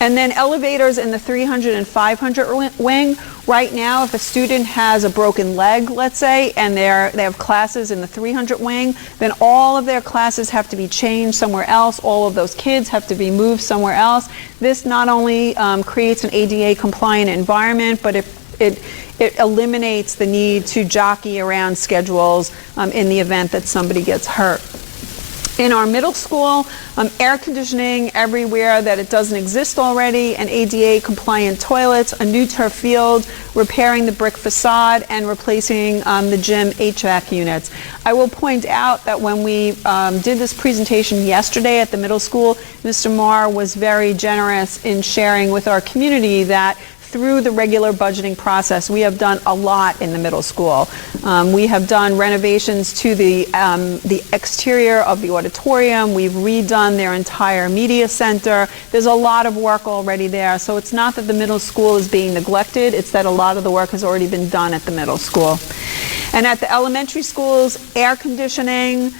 And then elevators in the 300 and 500 wing. Right now, if a student has a broken leg, let's say, and they have classes in the 300 wing, then all of their classes have to be changed somewhere else. All of those kids have to be moved somewhere else. This not only creates an ADA compliant environment, but it eliminates the need to jockey around schedules in the event that somebody gets hurt. In our middle school, air conditioning everywhere that it doesn't exist already, and ADA compliant toilets, a new turf field, repairing the brick facade, and replacing the gym HVAC units. I will point out that when we did this presentation yesterday at the middle school, Mr. Marr was very generous in sharing with our community that through the regular budgeting process, we have done a lot in the middle school. We have done renovations to the exterior of the auditorium. We've redone their entire media center. There's a lot of work already there. So it's not that the middle school is being neglected. It's that a lot of the work has already been done at the middle school. And at the elementary schools, air conditioning,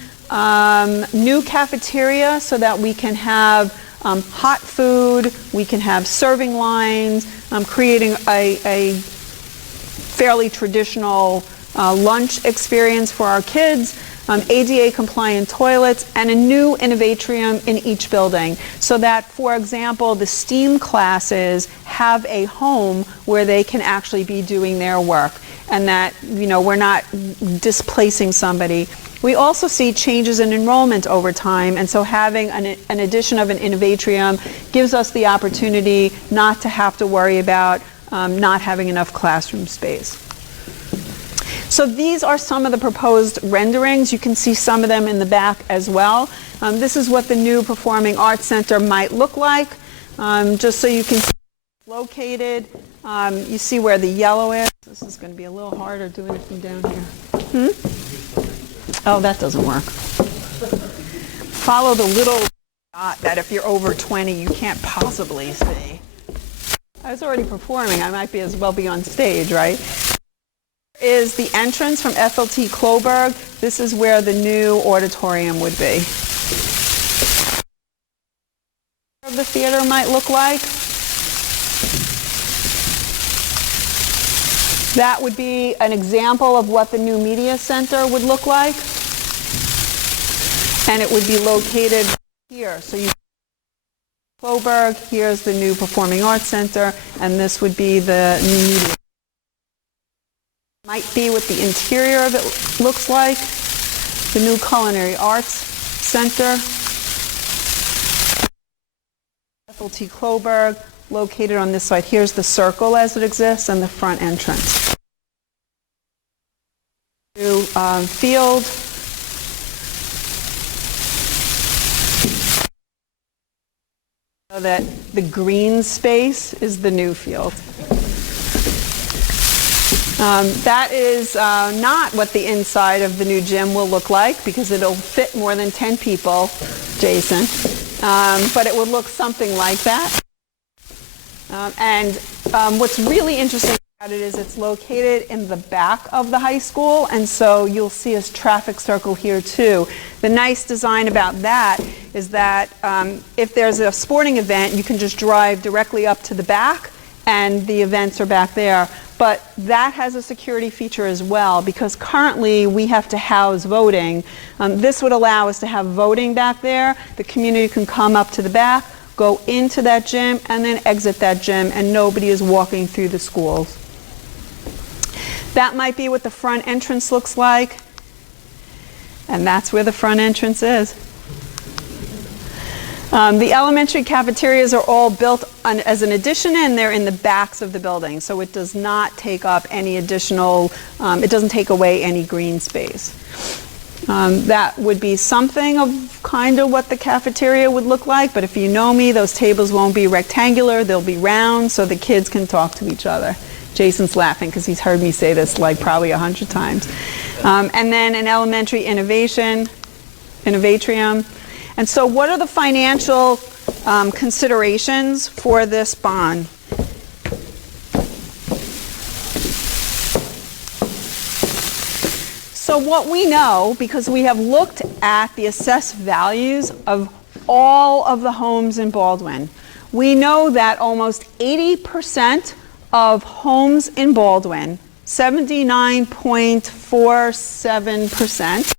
new cafeteria so that we can have hot food, we can have serving lines, creating a fairly traditional lunch experience for our kids, ADA compliant toilets, and a new innovatrium in each building so that, for example, the STEAM classes have a home where they can actually be doing their work and that, you know, we're not displacing somebody. We also see changes in enrollment over time, and so having an addition of an innovatrium gives us the opportunity not to have to worry about not having enough classroom space. So these are some of the proposed renderings. You can see some of them in the back as well. This is what the new Performing Arts Center might look like, just so you can see it's located. You see where the yellow is. This is going to be a little harder doing it from down here. Oh, that doesn't work. Follow the little dot that if you're over 20, you can't possibly see. I was already performing. I might be as well be on stage, right? Is the entrance from FLT Kloberg. This is where the new auditorium would be. What the theater might look like. That would be an example of what the new media center would look like. And it would be located here. So you Kloberg, here's the new Performing Arts Center, and this would be the new media. Might be what the interior of it looks like. The new Culinary Arts Center. FLT Kloberg, located on this side. Here's the circle as it exists and the front entrance. New field. So that the green space is the new field. That is not what the inside of the new gym will look like because it'll fit more than 10 people, Jason. But it would look something like that. And what's really interesting It is it's located in the back of the high school, and so you'll see a traffic circle here too. The nice design about that is that if there's a sporting event, you can just drive directly up to the back and the events are back there. But that has a security feature as well, because currently we have to house voting. This would allow us to have voting back there. The community can come up to the back, go into that gym, and then exit that gym, and nobody is walking through the schools. That might be what the front entrance looks like, and that's where the front entrance is. The elementary cafeterias are all built as an addition, and they're in the backs of the building, so it does not take up any additional, it doesn't take away any green space. That would be something of kind of what the cafeteria would look like, but if you know me, those tables won't be rectangular, they'll be round so the kids can talk to each other. Jason's laughing because he's heard me say this like probably 100 times. And then an elementary innovatrium. And so what are the financial considerations for this bond? So what we know, because we have looked at the assessed values of all of the homes in Baldwin, we know that almost 80% of homes in Baldwin, 79.47%,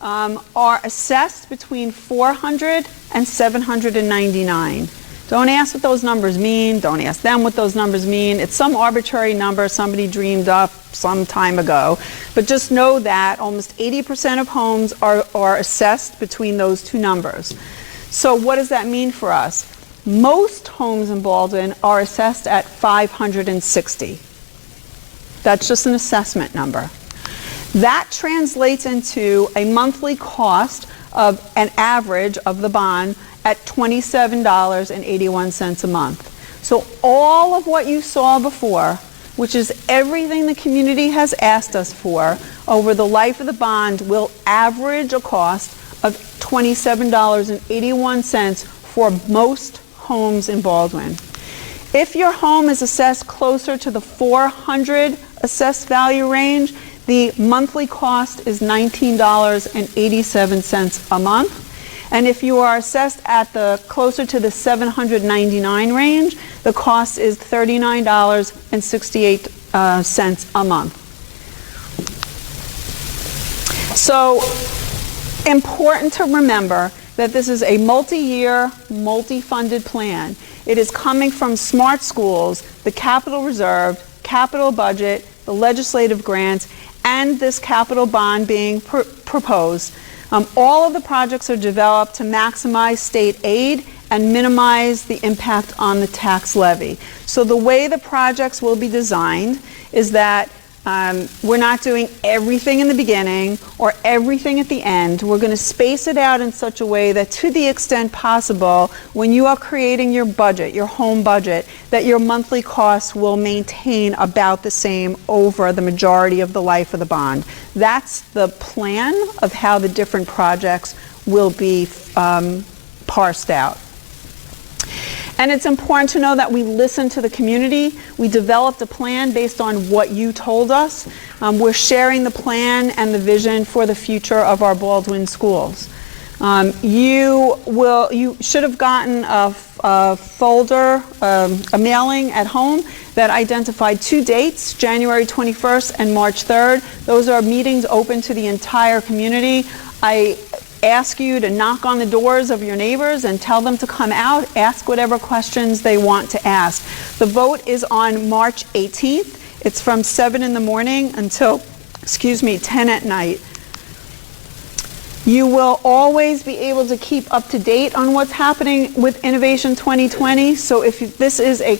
are assessed between 400 and 799. Don't ask what those numbers mean. Don't ask them what those numbers mean. It's some arbitrary number somebody dreamed up some time ago. But just know that almost 80% of homes are assessed between those two numbers. So what does that mean for us? Most homes in Baldwin are assessed at 560. That's just an assessment number. That translates into a monthly cost of an average of the bond at $27.81 a month. So all of what you saw before, which is everything the community has asked us for over the life of the bond, will average a cost of $27.81 for most homes in Baldwin. If your home is assessed closer to the 400 assessed value range, the monthly cost is $19.87 a month. And if you are assessed at the closer to the 799 range, the cost is $39.68 a month. So important to remember that this is a multi-year, multi-funded plan. It is coming from Smart Schools, the capital reserve, capital budget, the legislative grants, and this capital bond being proposed. All of the projects are developed to maximize state aid and minimize the impact on the tax levy. So the way the projects will be designed is that we're not doing everything in the beginning or everything at the end. We're going to space it out in such a way that to the extent possible, when you are creating your budget, your home budget, that your monthly costs will maintain about the same over the majority of the life of the bond. That's the plan of how the different projects will be parsed out. And it's important to know that we listened to the community. We developed a plan based on what you told us. We're sharing the plan and the vision for the future of our Baldwin schools. You should have gotten a folder, a mailing at home that identified two dates, January 21st and March 3rd. Those are meetings open to the entire community. I ask you to knock on the doors of your neighbors and tell them to come out, ask whatever questions they want to ask. The vote is on March 18th. It's from 7 in the morning until, 10 at night. You will always be able to keep up to date on what's happening with Innovation 2020. So if this is a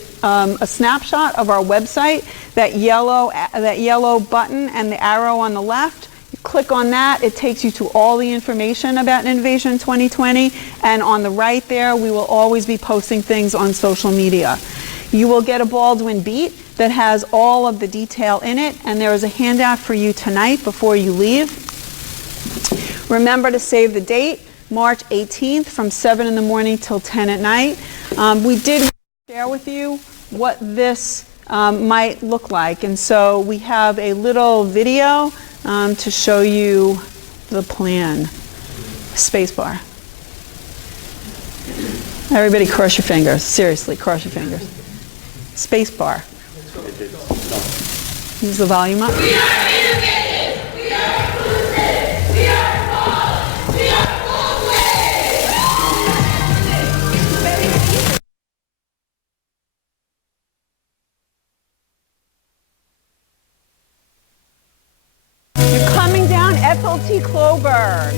snapshot of our website, that yellow button and the arrow on the left, click on that. It takes you to all the information about Innovation 2020. And on the right there, we will always be posting things on social media. You will get a Baldwin Beat that has all of the detail in it. And there is a handout for you tonight before you leave. Remember to save the date, March 18th from 7 in the morning till 10 at night. We did share with you what this might look like. And so we have a little video to show you the plan. Spacebar. Everybody cross your fingers. Seriously, cross your fingers. Spacebar. Is the volume up? We are innovative. We are inclusive. We are bold. We are You're coming down FLT Clover.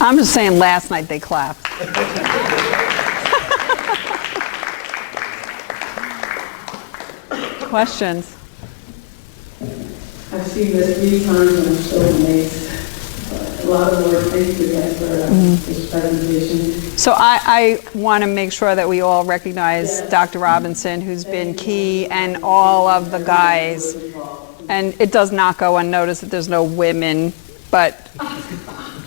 I'm just saying last night they clapped. Questions? I've seen this many times and I'm so amazed. A lot of work. Thank you again for this presentation. So I want to make sure that we all recognize Dr. Robinson, who's been key, and all of the guys. And it does not go unnoticed that there's no women, but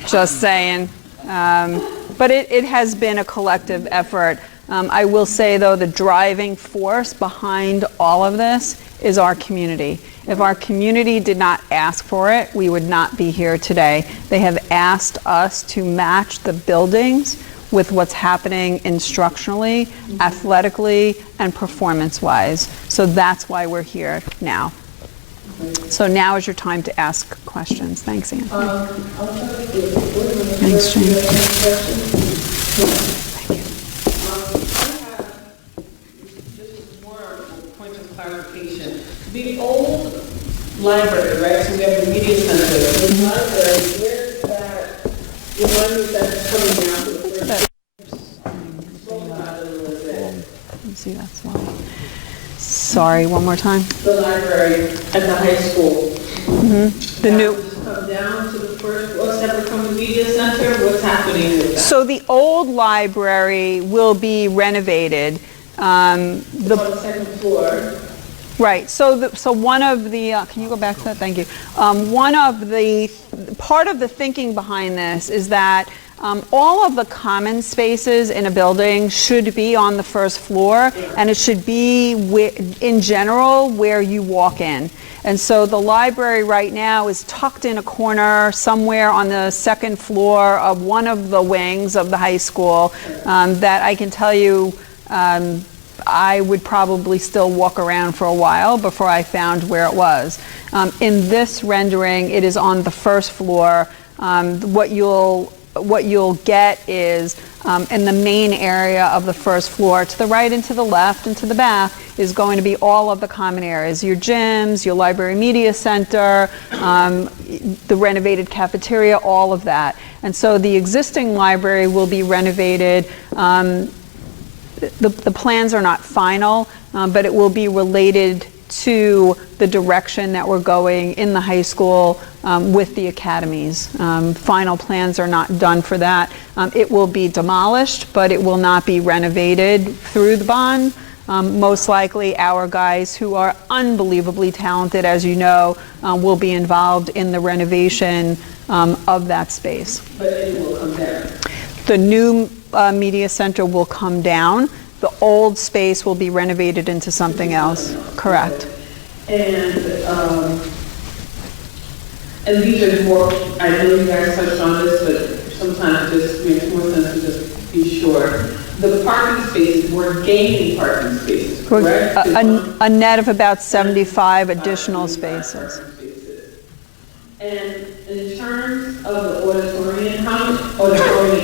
just saying. But it has been a collective effort. I will say, though, the driving force behind all of this is our community. If our community did not ask for it, we would not be here today. They have asked us to match the buildings with what's happening instructionally, athletically, and performance-wise. So that's why we're here now. So now is your time to ask questions. Thanks, Anne. Thanks, Jane. Thank you. The old library, right, so we have the media center. The library, where is that? Remind me if that's coming down to the first. Let me see that slide. Sorry, one more time. The library at the high school. Mm-hmm. The new. Come down to the first floor, separate from the media center. What's happening with that? So the old library will be renovated. On the second floor. Right. So one of the can you go back to that? Thank you. One of the part of the thinking behind this is that all of the common spaces in a building should be on the first floor, and it should be in general where you walk in. And so the library right now is tucked in a corner somewhere on the second floor of one of the wings of the high school that I can tell you I would probably still walk around for a while before I found where it was. In this rendering, it is on the first floor. What you'll get is in the main area of the first floor, to the right and to the left and to the back, is going to be all of the common areas, your gyms, your library media center, the renovated cafeteria, all of that. And so the existing library will be renovated. The plans are not final, but it will be related to the direction that we're going in the high school with the academies. Final plans are not done for that. It will be demolished, but it will not be renovated through the bond. Most likely our guys, who are unbelievably talented, as you know, will be involved in the renovation of that space. But it will come down. The new media center will come down. The old space will be renovated into something else. Correct. And these are more, I know you guys touched on this, but sometimes it just makes more sense to just be sure. The parking spaces, we're gaining parking spaces, correct? A net of about 75 additional spaces. And in terms of the auditorium,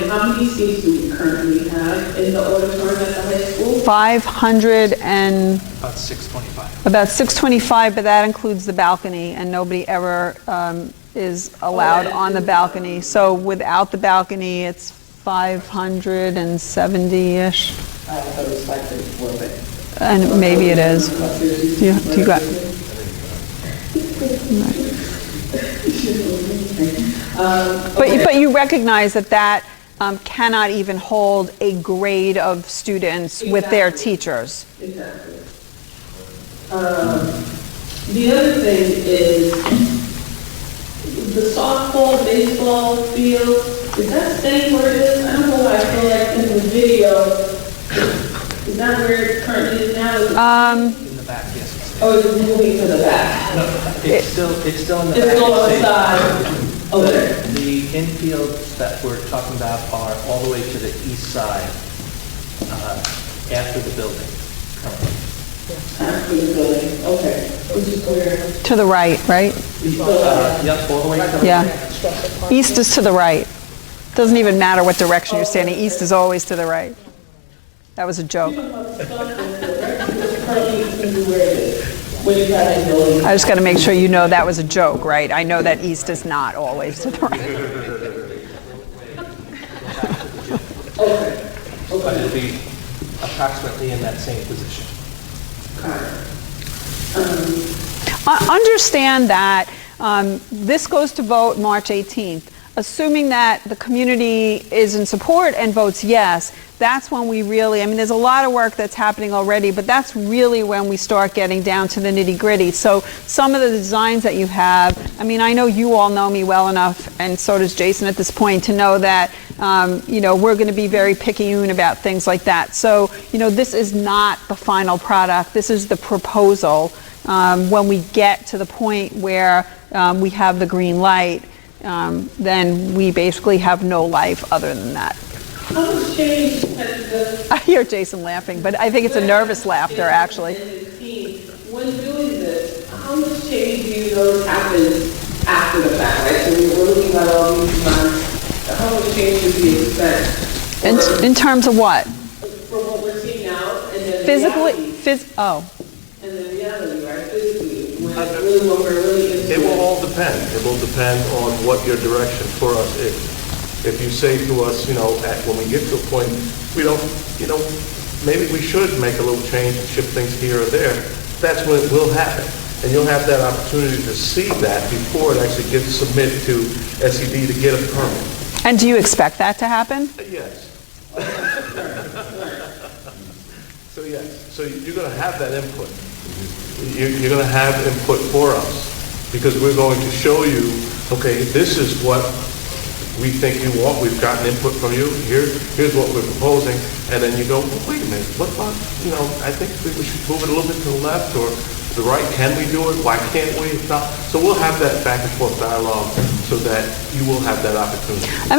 how many seats do we currently have in the auditorium at the high school? 500 and... About 625. About 625, but that includes the balcony, and nobody ever is allowed on the balcony. So without the balcony, it's 570-ish. I thought it was like 34, but... And maybe it is. You got... But you recognize that cannot even hold a grade of students with their teachers. Exactly. The other thing is the softball, baseball field, is that staying where it is? I don't know why I feel like in the video, is that where it currently is now? In the back, yes. Oh, it's moving to the back. No, it's still in the It's back. still on the side. Okay. The infields that we're talking about are all the way to the east side, after the building, currently. After the building, okay. Which is where? To the right, right? Yep, all the way to the Yeah. East is to the right. Doesn't even matter what direction you're standing. East is always to the right. That was a joke. I just got to make sure you know that was a joke, right? I know that east is not always to the right. approximately in that same position. Understand that this goes to vote March 18th. Assuming that the community is in support and votes yes, that's when we really, I mean, there's a lot of work that's happening already, but that's really when we start getting down to the nitty-gritty. So some of the designs that you have, I mean, I know you all know me well enough, and so does Jason at this point, to know that, you know, we're going to be very picayune about things like that. So, you know, this is not the final product. This is the proposal. When we get to the point where we have the green light, then we basically have no life other than that. How much change has I hear Jason laughing, but I think it's a nervous laughter, actually. when doing this, how much change do you notice happens after the fact, right? So we're looking at all these designs, how much change should we expect? In terms of what? From what we're seeing now, and then Physically, reality, and then reality, right? Physically, when we're really into It will all depend. It will depend on what your direction for us is. If you say to us, you know, when we get to a point, we don't, you know, maybe we should make a little change and shift things here or there, that's when it will happen. And you'll have that opportunity to see that before it actually gets submitted to SED to get a permit. And do you expect that to happen? Yes. So yes, so you're going to have that input. You're going to have input for us because we're going to show you, okay, this is what we think you want. We've gotten input from you. Here's what we're proposing. And then you go, well, wait a minute, what about, you know, I think we should move it a little bit to the left or the right. Can we do it? Why can't we? Not. So we'll have that back and forth dialogue so that you will have that opportunity. I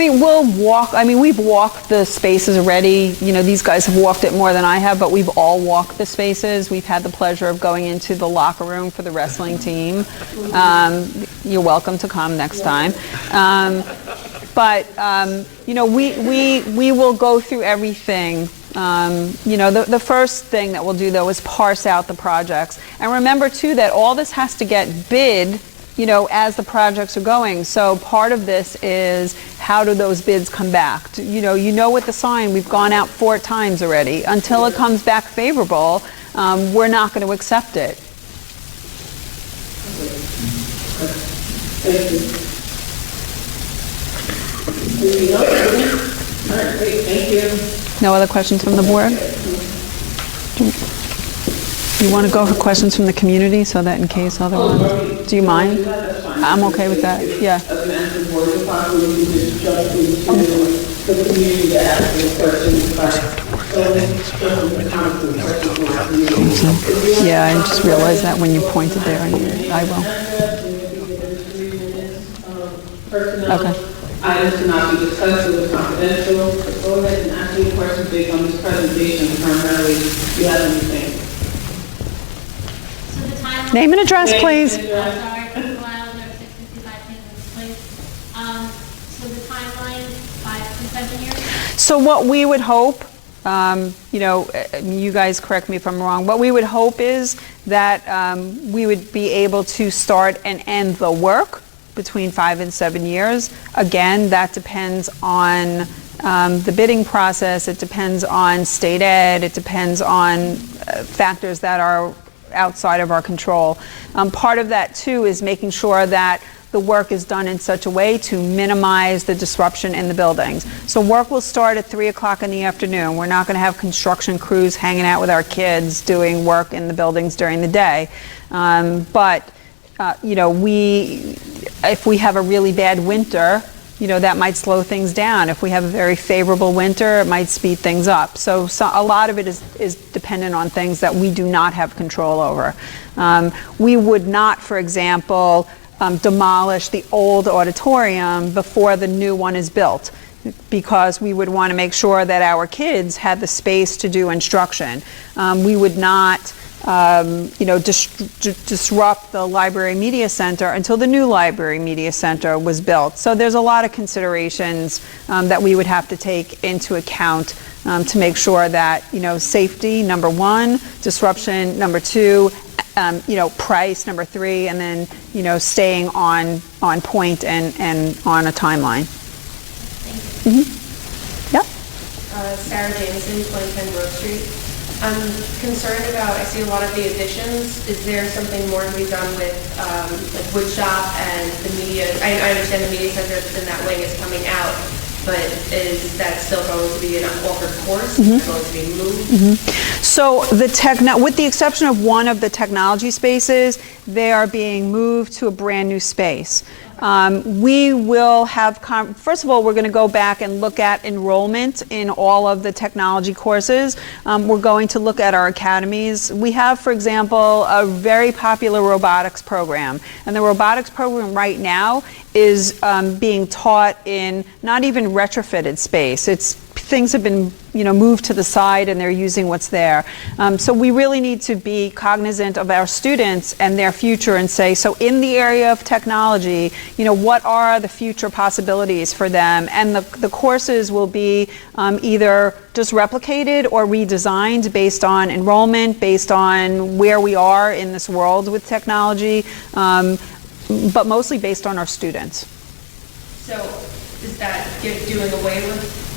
mean, we've walked the spaces already. You know, these guys have walked it more than I have, but we've all walked the spaces. We've had the pleasure of going into the locker room for the wrestling team. You're welcome to come next time. But, you know, we will go through everything. You know, the first thing that we'll do, though, is parse out the projects. And remember, too, that all this has to get bid, you know, as the projects are going. So part of this is how do those bids come back? You know, with the sign, we've gone out 4 times already. Until it comes back favorable, we're not going to accept it. Thank you. Anything else? All right, great, thank you. No other questions from the board? You want to go for questions from the community so that in case otherwise? Do you mind? I'm okay with that, yeah. Yeah, I just realized that when you pointed there, I will. Okay. Items to not be discussed with confidential. Go ahead and ask any questions based on this presentation. Primarily, you have anything. So the timeline. Name and address, please. Sorry, Wild, 655 Kansas Place. So the timeline, 5 to 7 years? So what we would hope, you know, you guys correct me if I'm wrong, what we would hope is that we would be able to start and end the work between 5 and 7 years. Again, that depends on the bidding process. It depends on state ed. It depends on factors that are outside of our control. Part of that, too, is making sure that the work is done in such a way to minimize the disruption in the buildings. So work will start at 3 o'clock in the afternoon. We're not going to have construction crews hanging out with our kids doing work in the buildings during the day. You know, if we have a really bad winter, you know, that might slow things down. If we have a very favorable winter, it might speed things up. So a lot of it is dependent on things that we do not have control over. We would not, for example, demolish the old auditorium before the new one is built, because we would want to make sure that our kids had the space to do instruction. We would not you know, disrupt the Library Media Center until the new Library Media Center was built. So there's a lot of considerations that we would have to take into account to make sure that, you know, safety, number 1, disruption, number 2, you know, price, number 3, and then, you know, staying on point and on a timeline. Thank you. Mm-hmm. Yep. Sarah Jameson, 2010 Grove Street. I'm concerned about, I see a lot of the additions. Is there something more to be done with like wood shop and the media? I understand the media center that's in that wing is coming out, but is that still going to be an offered course? Is it going to be moved? So with the exception of one of the technology spaces, they are being moved to a brand new space. We will have, first of all, we're going to go back and look at enrollment in all of the technology courses. We're going to look at our academies. We have, for example, a very popular robotics program. And the robotics program right now is being taught in not even retrofitted space. Things have been moved to the side and they're using what's there. So we really need to be cognizant of our students and their future and say, so in the area of technology, what are the future possibilities for them? And the courses will be either just replicated or redesigned based on enrollment, based on where we are in this world with technology, but mostly based on our students. So is that doing away with?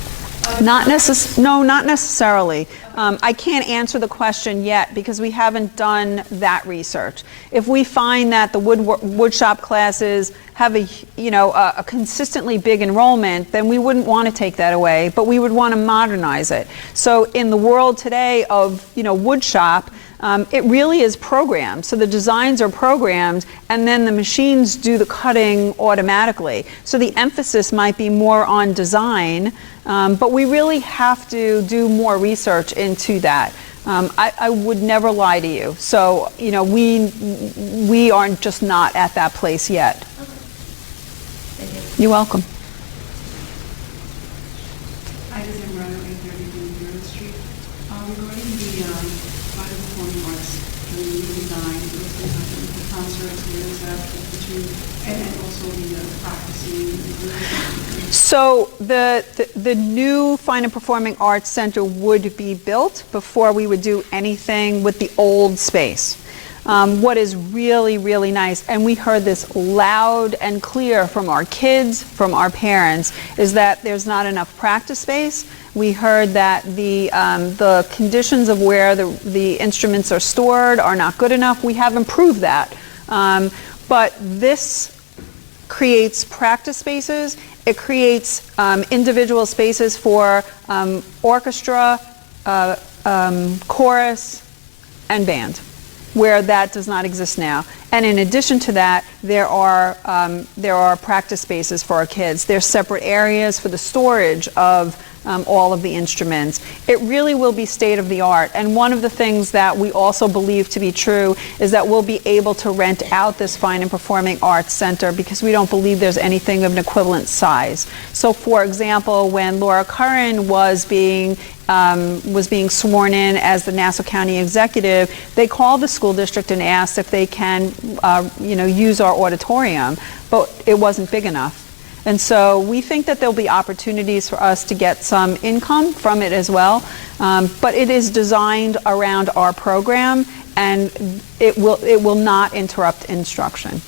No, not necessarily. I can't answer the question yet because we haven't done that research. If we find that the woodshop classes have a consistently big enrollment, then we wouldn't want to take that away, but we would want to modernize it. So in the world today of woodshop, it really is programmed. So the designs are programmed and then the machines do the cutting automatically. So the emphasis might be more on design, but we really have to do more research into that. I would never lie to you. So, we are just not at that place yet. Okay. Thank you. You're welcome. Hi, this is Rana, 830 Grove Street. Regarding the fine performing arts, the design, the concerts, where is that between, and also the practicing? So the new Fine and Performing Arts Center would be built before we would do anything with the old space. What is really, really nice, and we heard this loud and clear from our kids, from our parents, is that there's not enough practice space. We heard that the conditions of where the instruments are stored are not good enough. We have improved that. But this creates practice spaces. It creates individual spaces for orchestra, chorus, and band, where that does not exist now. And in addition to that, there are practice spaces for our kids. There's separate areas for the storage of all of the instruments. It really will be state of the art. And one of the things that we also believe to be true is that we'll be able to rent out this Fine and Performing Arts Center because we don't believe there's anything of an equivalent size. So for example, when Laura Curran was being sworn in as the Nassau County Executive, they called the school district and asked if they can use our auditorium, but it wasn't big enough. And so we think that there'll be opportunities for us to get some income from it as well. But it is designed around our program, and it will not interrupt instruction.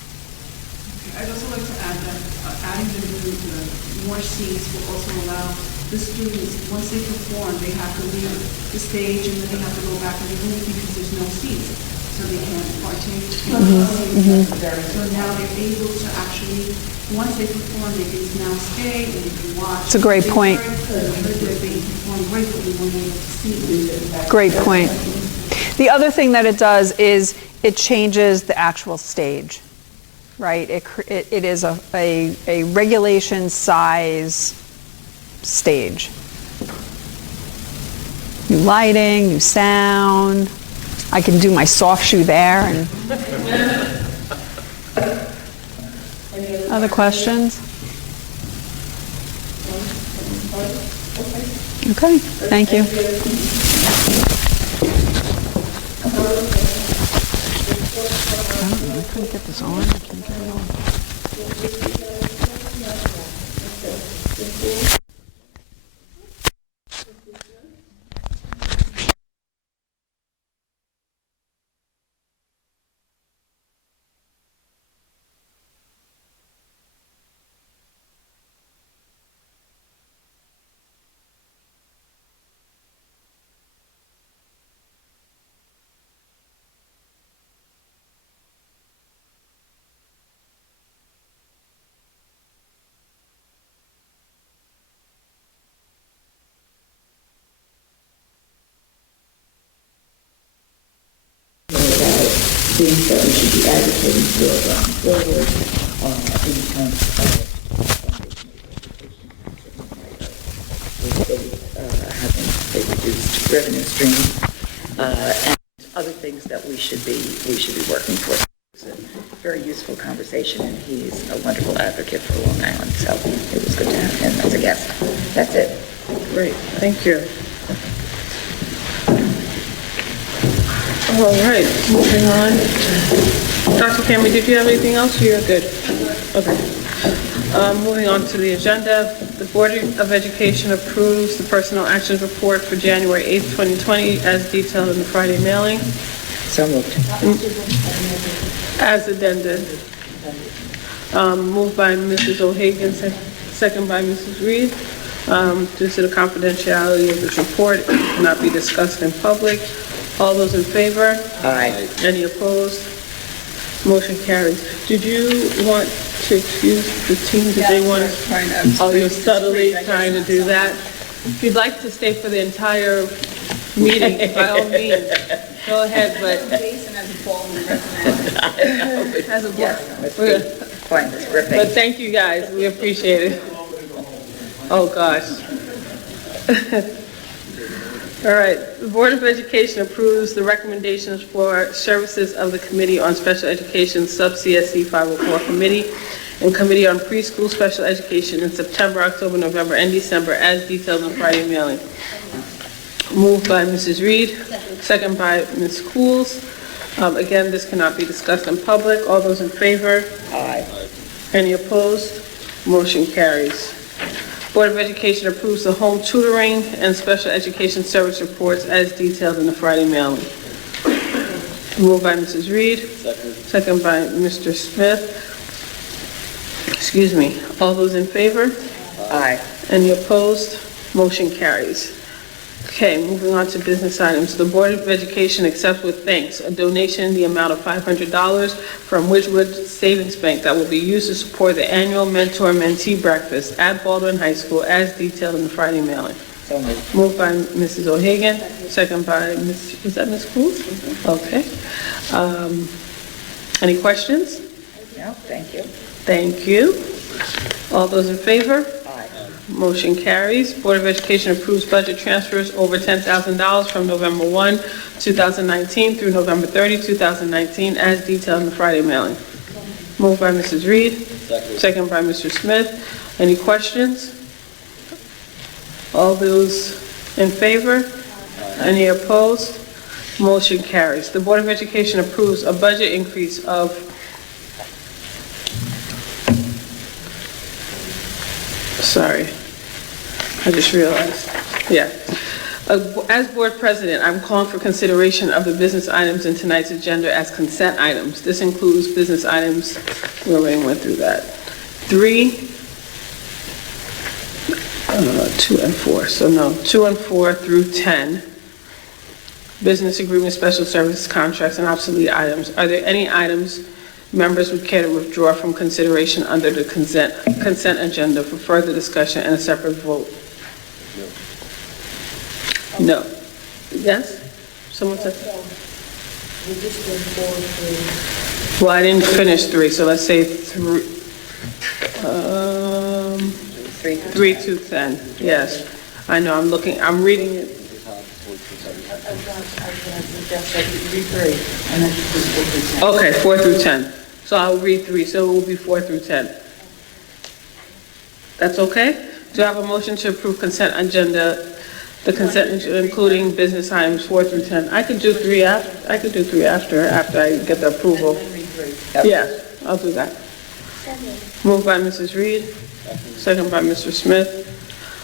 I'd also like to add that adding the more seats will also allow the students, once they perform, they have to leave the stage and then they have to go back in the room because there's no seats. So they can't partake. So now they're able to actually, once they perform, they can now stay and they can watch. It's a great point. Great point. The other thing that it does is it changes the actual stage, right? It is a regulation size stage. New lighting, new sound. I can do my soft shoe there. And other questions? Okay, thank you. I couldn't get this on. I couldn't get it on. things that we should be advocating for going forward in terms of having a reduced revenue stream and other things that we should be working for. It's a very useful conversation, and he's a wonderful advocate for Long Island, so it was good to have him as a guest. That's it. Great, thank you. All right, moving on. Dr. Cameron, did you have anything else? You're good. Okay. Moving on to the agenda, the Board of Education approves the Personnel Actions Report for January 8th, 2020, as detailed in the Friday mailing. So moved. As addended. Moved by Mrs. O'Hagan, second by Mrs. Reed. Due to the confidentiality of this report, it cannot be discussed in public. All those in favor? Aye. Any opposed? Motion carries. Did you want to excuse the team? Did they want to? Oh, you're subtly trying to do that? If you'd like to stay for the entire meeting, by all means, go ahead, but. Jason has a Baldwin UFSD. As a Yes, fine, it's gripping. But thank you guys, we appreciate it. Oh, gosh. All right, the Board of Education approves the recommendations for services of the Committee on Special Education Sub-CSE 504 Committee and Committee on Preschool Special Education in September, October, November, and December as detailed in Friday mailing. Moved by Mrs. Reed, second by Ms. Cools. Again, this cannot be discussed in public. All those in favor? Aye. Any opposed? Motion carries. Board of Education approves the home tutoring and special education service reports as detailed in the Friday mailing. Moved by Mrs. Reed. Second by Mr. Smith. Excuse me. All those in favor? Aye. Any opposed? Motion carries. Okay, moving on to business items. The Board of Education accepts with thanks a donation in the amount of $500 from Widgewood Savings Bank that will be used to support the annual mentor-mentee breakfast at Baldwin High School as detailed in the Friday mailing. So moved. Moved by Mrs. O'Hagan, second by Ms., is that Ms. Cruz? Okay. Any questions? No, thank you. Thank you. All those in favor? Aye. Motion carries. Board of Education approves budget transfers over $10,000 from November 1, 2019 through November 30, 2019 as detailed in the Friday mailing. Moved by Mrs. Reed. Second by Mr. Smith. Any questions? All those in favor? Any opposed? Motion carries. The Board of Education approves a budget increase of sorry, I just realized. Yeah. As board president, I'm calling for consideration of the business items in tonight's agenda as consent items. This includes business items, we already went through that. 3, 2 and 4. So no, 2 and 4 through 10. Business agreement, special service contracts, and obsolete items. Are there any items members would care to withdraw from consideration under the consent agenda for further discussion and a separate vote? No. Yes? Someone said? Well, I didn't finish 3, so let's say 3 to 10. Yes. I know, I'm reading it. Okay, 4 through 10. So I'll read 3, so it will be 4 through 10. That's okay? Do I have a motion to approve consent agenda, the consent agenda including business items 4 through 10? I could do 3 after. I get the approval. Yeah, I'll do that. Moved by Mrs. Reed, second by Mr. Smith.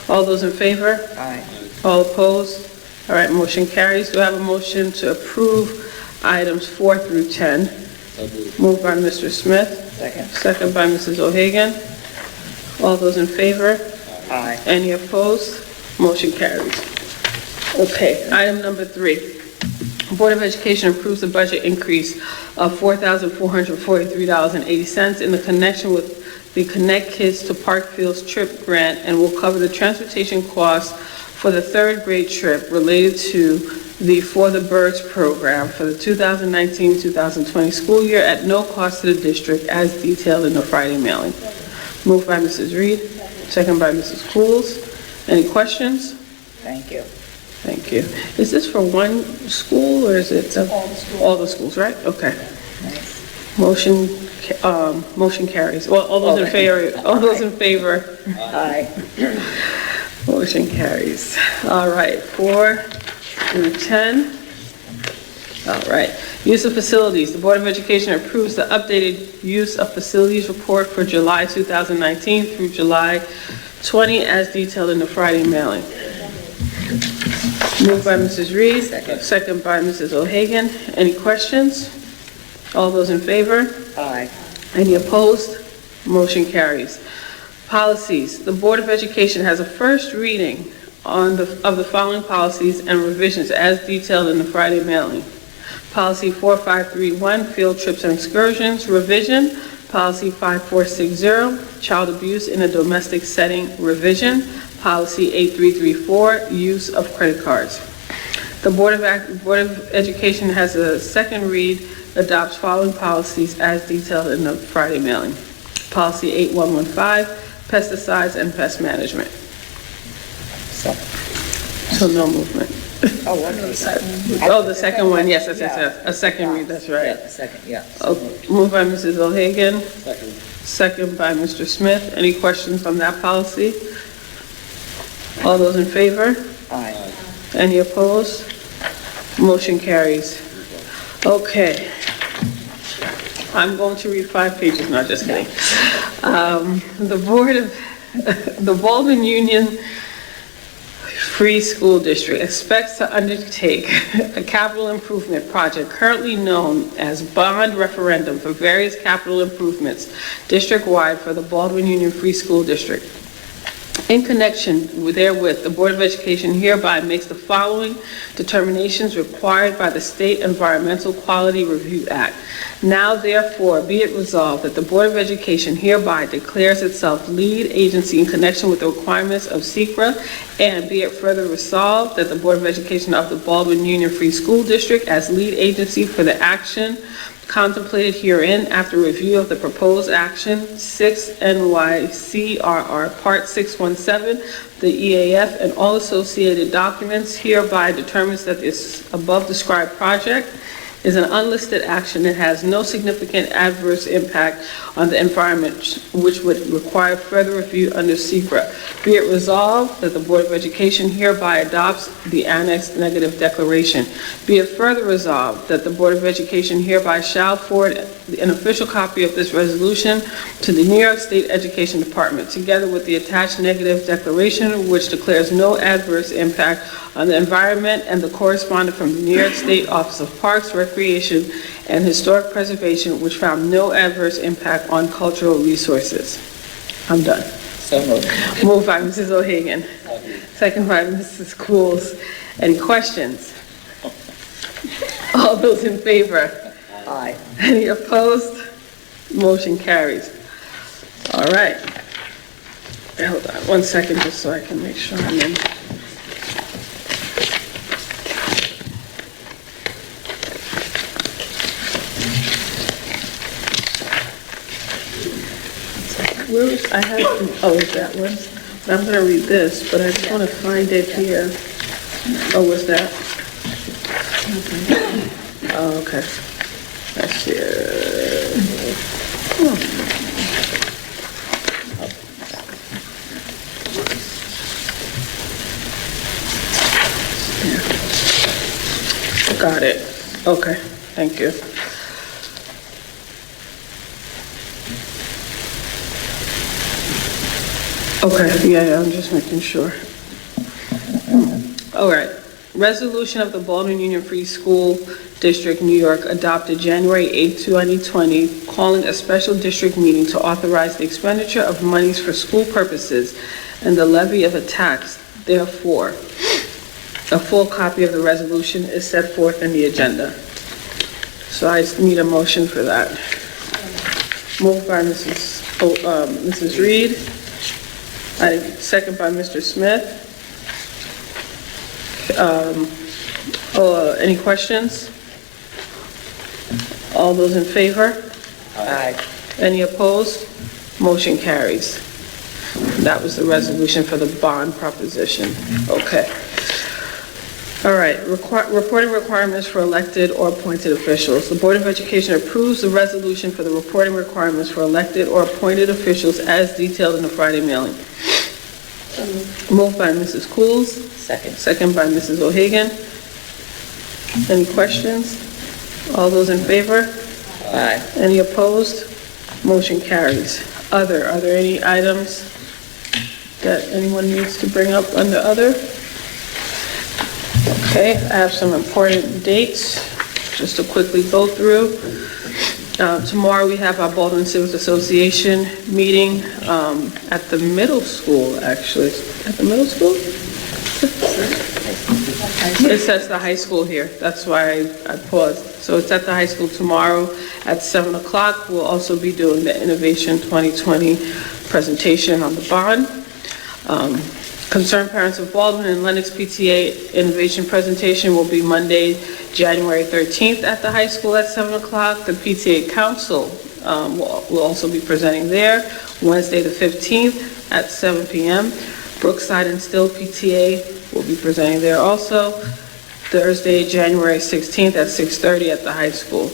All those in favor? Aye. All opposed? All right, motion carries. Do I have a motion to approve items 4 through 10? Moved by Mr. Smith. Second. Second by Mrs. O'Hagan. All those in favor? Aye. Any opposed? Motion carries. Okay, item number 3. Board of Education approves the budget increase of $4,443.80 in the connection with the Connect Kids to Parkfields trip grant and will cover the transportation costs for the 3rd grade trip related to the For the Birds program for the 2019-2020 school year at no cost to the district as detailed in the Friday mailing. Moved by Mrs. Reed, second by Mrs. Coles. Any questions? Thank you. Thank you. Is this for one school or is it? All the schools. All the schools, right? Okay. Nice. Motion carries. Well, all those in favor? Aye. Motion carries. All right, 4 through 10. All right. Use of facilities. The Board of Education approves the updated use of facilities report for July 2019 through July 20 as detailed in the Friday mailing. Moved by Mrs. Reed, second by Mrs. O'Hagan. Any questions? All those in favor? Aye. Any opposed? Motion carries. Policies. The Board of Education has a first reading of the following policies and revisions as detailed in the Friday mailing. Policy 4531, field trips and excursions, revision. Policy 5460, child abuse in a domestic setting, revision. Policy 8334, use of credit cards. The Board of Education has a second read, adopts following policies as detailed in the Friday mailing. Policy 8115, pesticides and pest management. So no movement. Oh, okay. The second one, yes, a second read, that's right. Yeah, second, yeah. Moved by Mrs. O'Hagan. Second by Mr. Smith. Any questions on that policy? All those in favor? Aye. Any opposed? Motion carries. Okay. I'm going to read 5 pages, no, just kidding. The Baldwin Union Free School District expects to undertake a capital improvement project currently known as bond referendum for various capital improvements district-wide for the Baldwin Union Free School District. In connection therewith, the Board of Education hereby makes the following determinations required by the State Environmental Quality Review Act. Now therefore be it resolved that the Board of Education hereby declares itself lead agency in connection with the requirements of SECRA, and be it further resolved that the Board of Education of the Baldwin Union Free School District as lead agency for the action contemplated herein after review of the proposed action 6 NYCRR Part 617, the EAF, and all associated documents, hereby determines that this above described project is an unlisted action that has no significant adverse impact on the environment, which would require further review under SECRA. Be it resolved that the Board of Education hereby adopts the annexed negative declaration. Be it further resolved that the Board of Education hereby shall forward an official copy of this resolution to the New York State Education Department, together with the attached negative declaration, which declares no adverse impact on the environment, and the correspondent from the New York State Office of Parks, Recreation, and Historic Preservation, which found no adverse impact on cultural resources. I'm done. So moved. Moved by Mrs. O'Hagan. Second by Mrs. Coles. Any questions? All those in favor? Aye. Any opposed? Motion carries. All right. Hold on 1 second just so I can make sure I'm in. Where is, I have, is that one? I'm going to read this, but I just want to find it here. Oh, was that? Oh, okay. That's here. Oh. Yeah. Got it. Okay, thank you. Okay, yeah, I'm just making sure. All right. Resolution of the Baldwin Union Free School District, New York, adopted January 8, 2020, calling a special district meeting to authorize the expenditure of monies for school purposes and the levy of a tax. Therefore, a full copy of the resolution is set forth in the agenda. So I need a motion for that. Moved by Mrs. Reed. Second by Mr. Smith. Any questions? All those in favor? Aye. Any opposed? Motion carries. That was the resolution for the bond proposition. Okay. All right, reporting requirements for elected or appointed officials. The Board of Education approves the resolution for the reporting requirements for elected or appointed officials as detailed in the Friday mailing. Moved by Mrs. Coles. Second. Second by Mrs. O'Hagan. Any questions? All those in favor? Aye. Any opposed? Motion carries. Are there any items that anyone needs to bring up under other? Okay, I have some important dates just to quickly go through. Tomorrow we have our Baldwin Civic Association meeting at the middle school, actually. At the middle school? It says the high school here. That's why I paused. So it's at the high school tomorrow at 7 o'clock. We'll also be doing the Innovation 2020 presentation on the bond. Concerned Parents of Baldwin and Lennox PTA Innovation presentation will be Monday, January 13th at the high school at 7 o'clock. The PTA Council will also be presenting there Wednesday the 15th at 7 p.m. Brookside and Still PTA will be presenting there also Thursday, January 16th at 6:30 at the high school.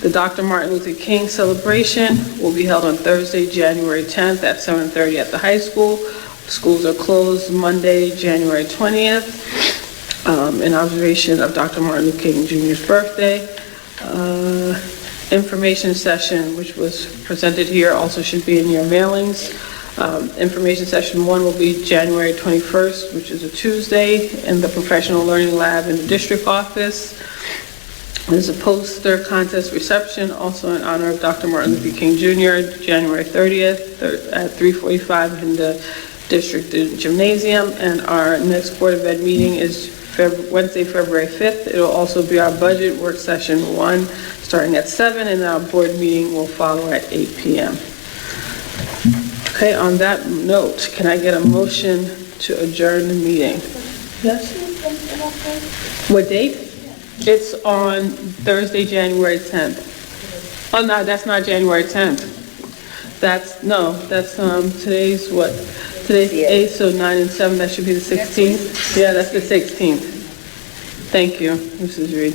The Dr. Martin Luther King celebration will be held on Thursday, January 10th at 7:30 at the high school. Schools are closed Monday, January 20th, in observation of Dr. Martin Luther King Jr.'s birthday. Information session, which was presented here, also should be in your mailings. Information session 1 will be January 21st, which is a Tuesday, in the Professional Learning Lab in the district office. There's a poster contest reception, also in honor of Dr. Martin Luther King Jr., January 30th at 3:45 in the district gymnasium. And our next Board of Ed meeting is Wednesday, February 5th. It'll also be our budget work session 1, starting at 7, and our board meeting will follow at 8 p.m. Okay, on that note, can I get a motion to adjourn the meeting? Yes? What date? It's on Thursday, January 10th. Oh, no, that's not January 10th. That's today's what? Today's 8th, so 9 and 7, that should be the 16th? Yeah, that's the 16th. Thank you, Mrs. Reed.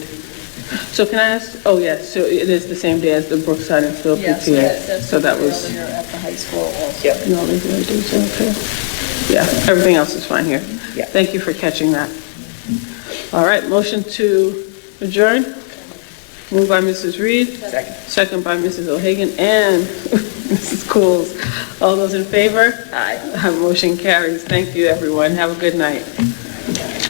So can I ask, oh yes, so it is the same day as the Brookside and Phil PTA. So that was. Earlier at the high school also. Yep. No, they do, okay. Yeah, everything else is fine here. Yeah. Thank you for catching that. All right, motion to adjourn. Moved by Mrs. Reed. Second. Second by Mrs. O'Hagan and Mrs. Coles. All those in favor? Aye. Motion carries. Thank you, everyone. Have a good night.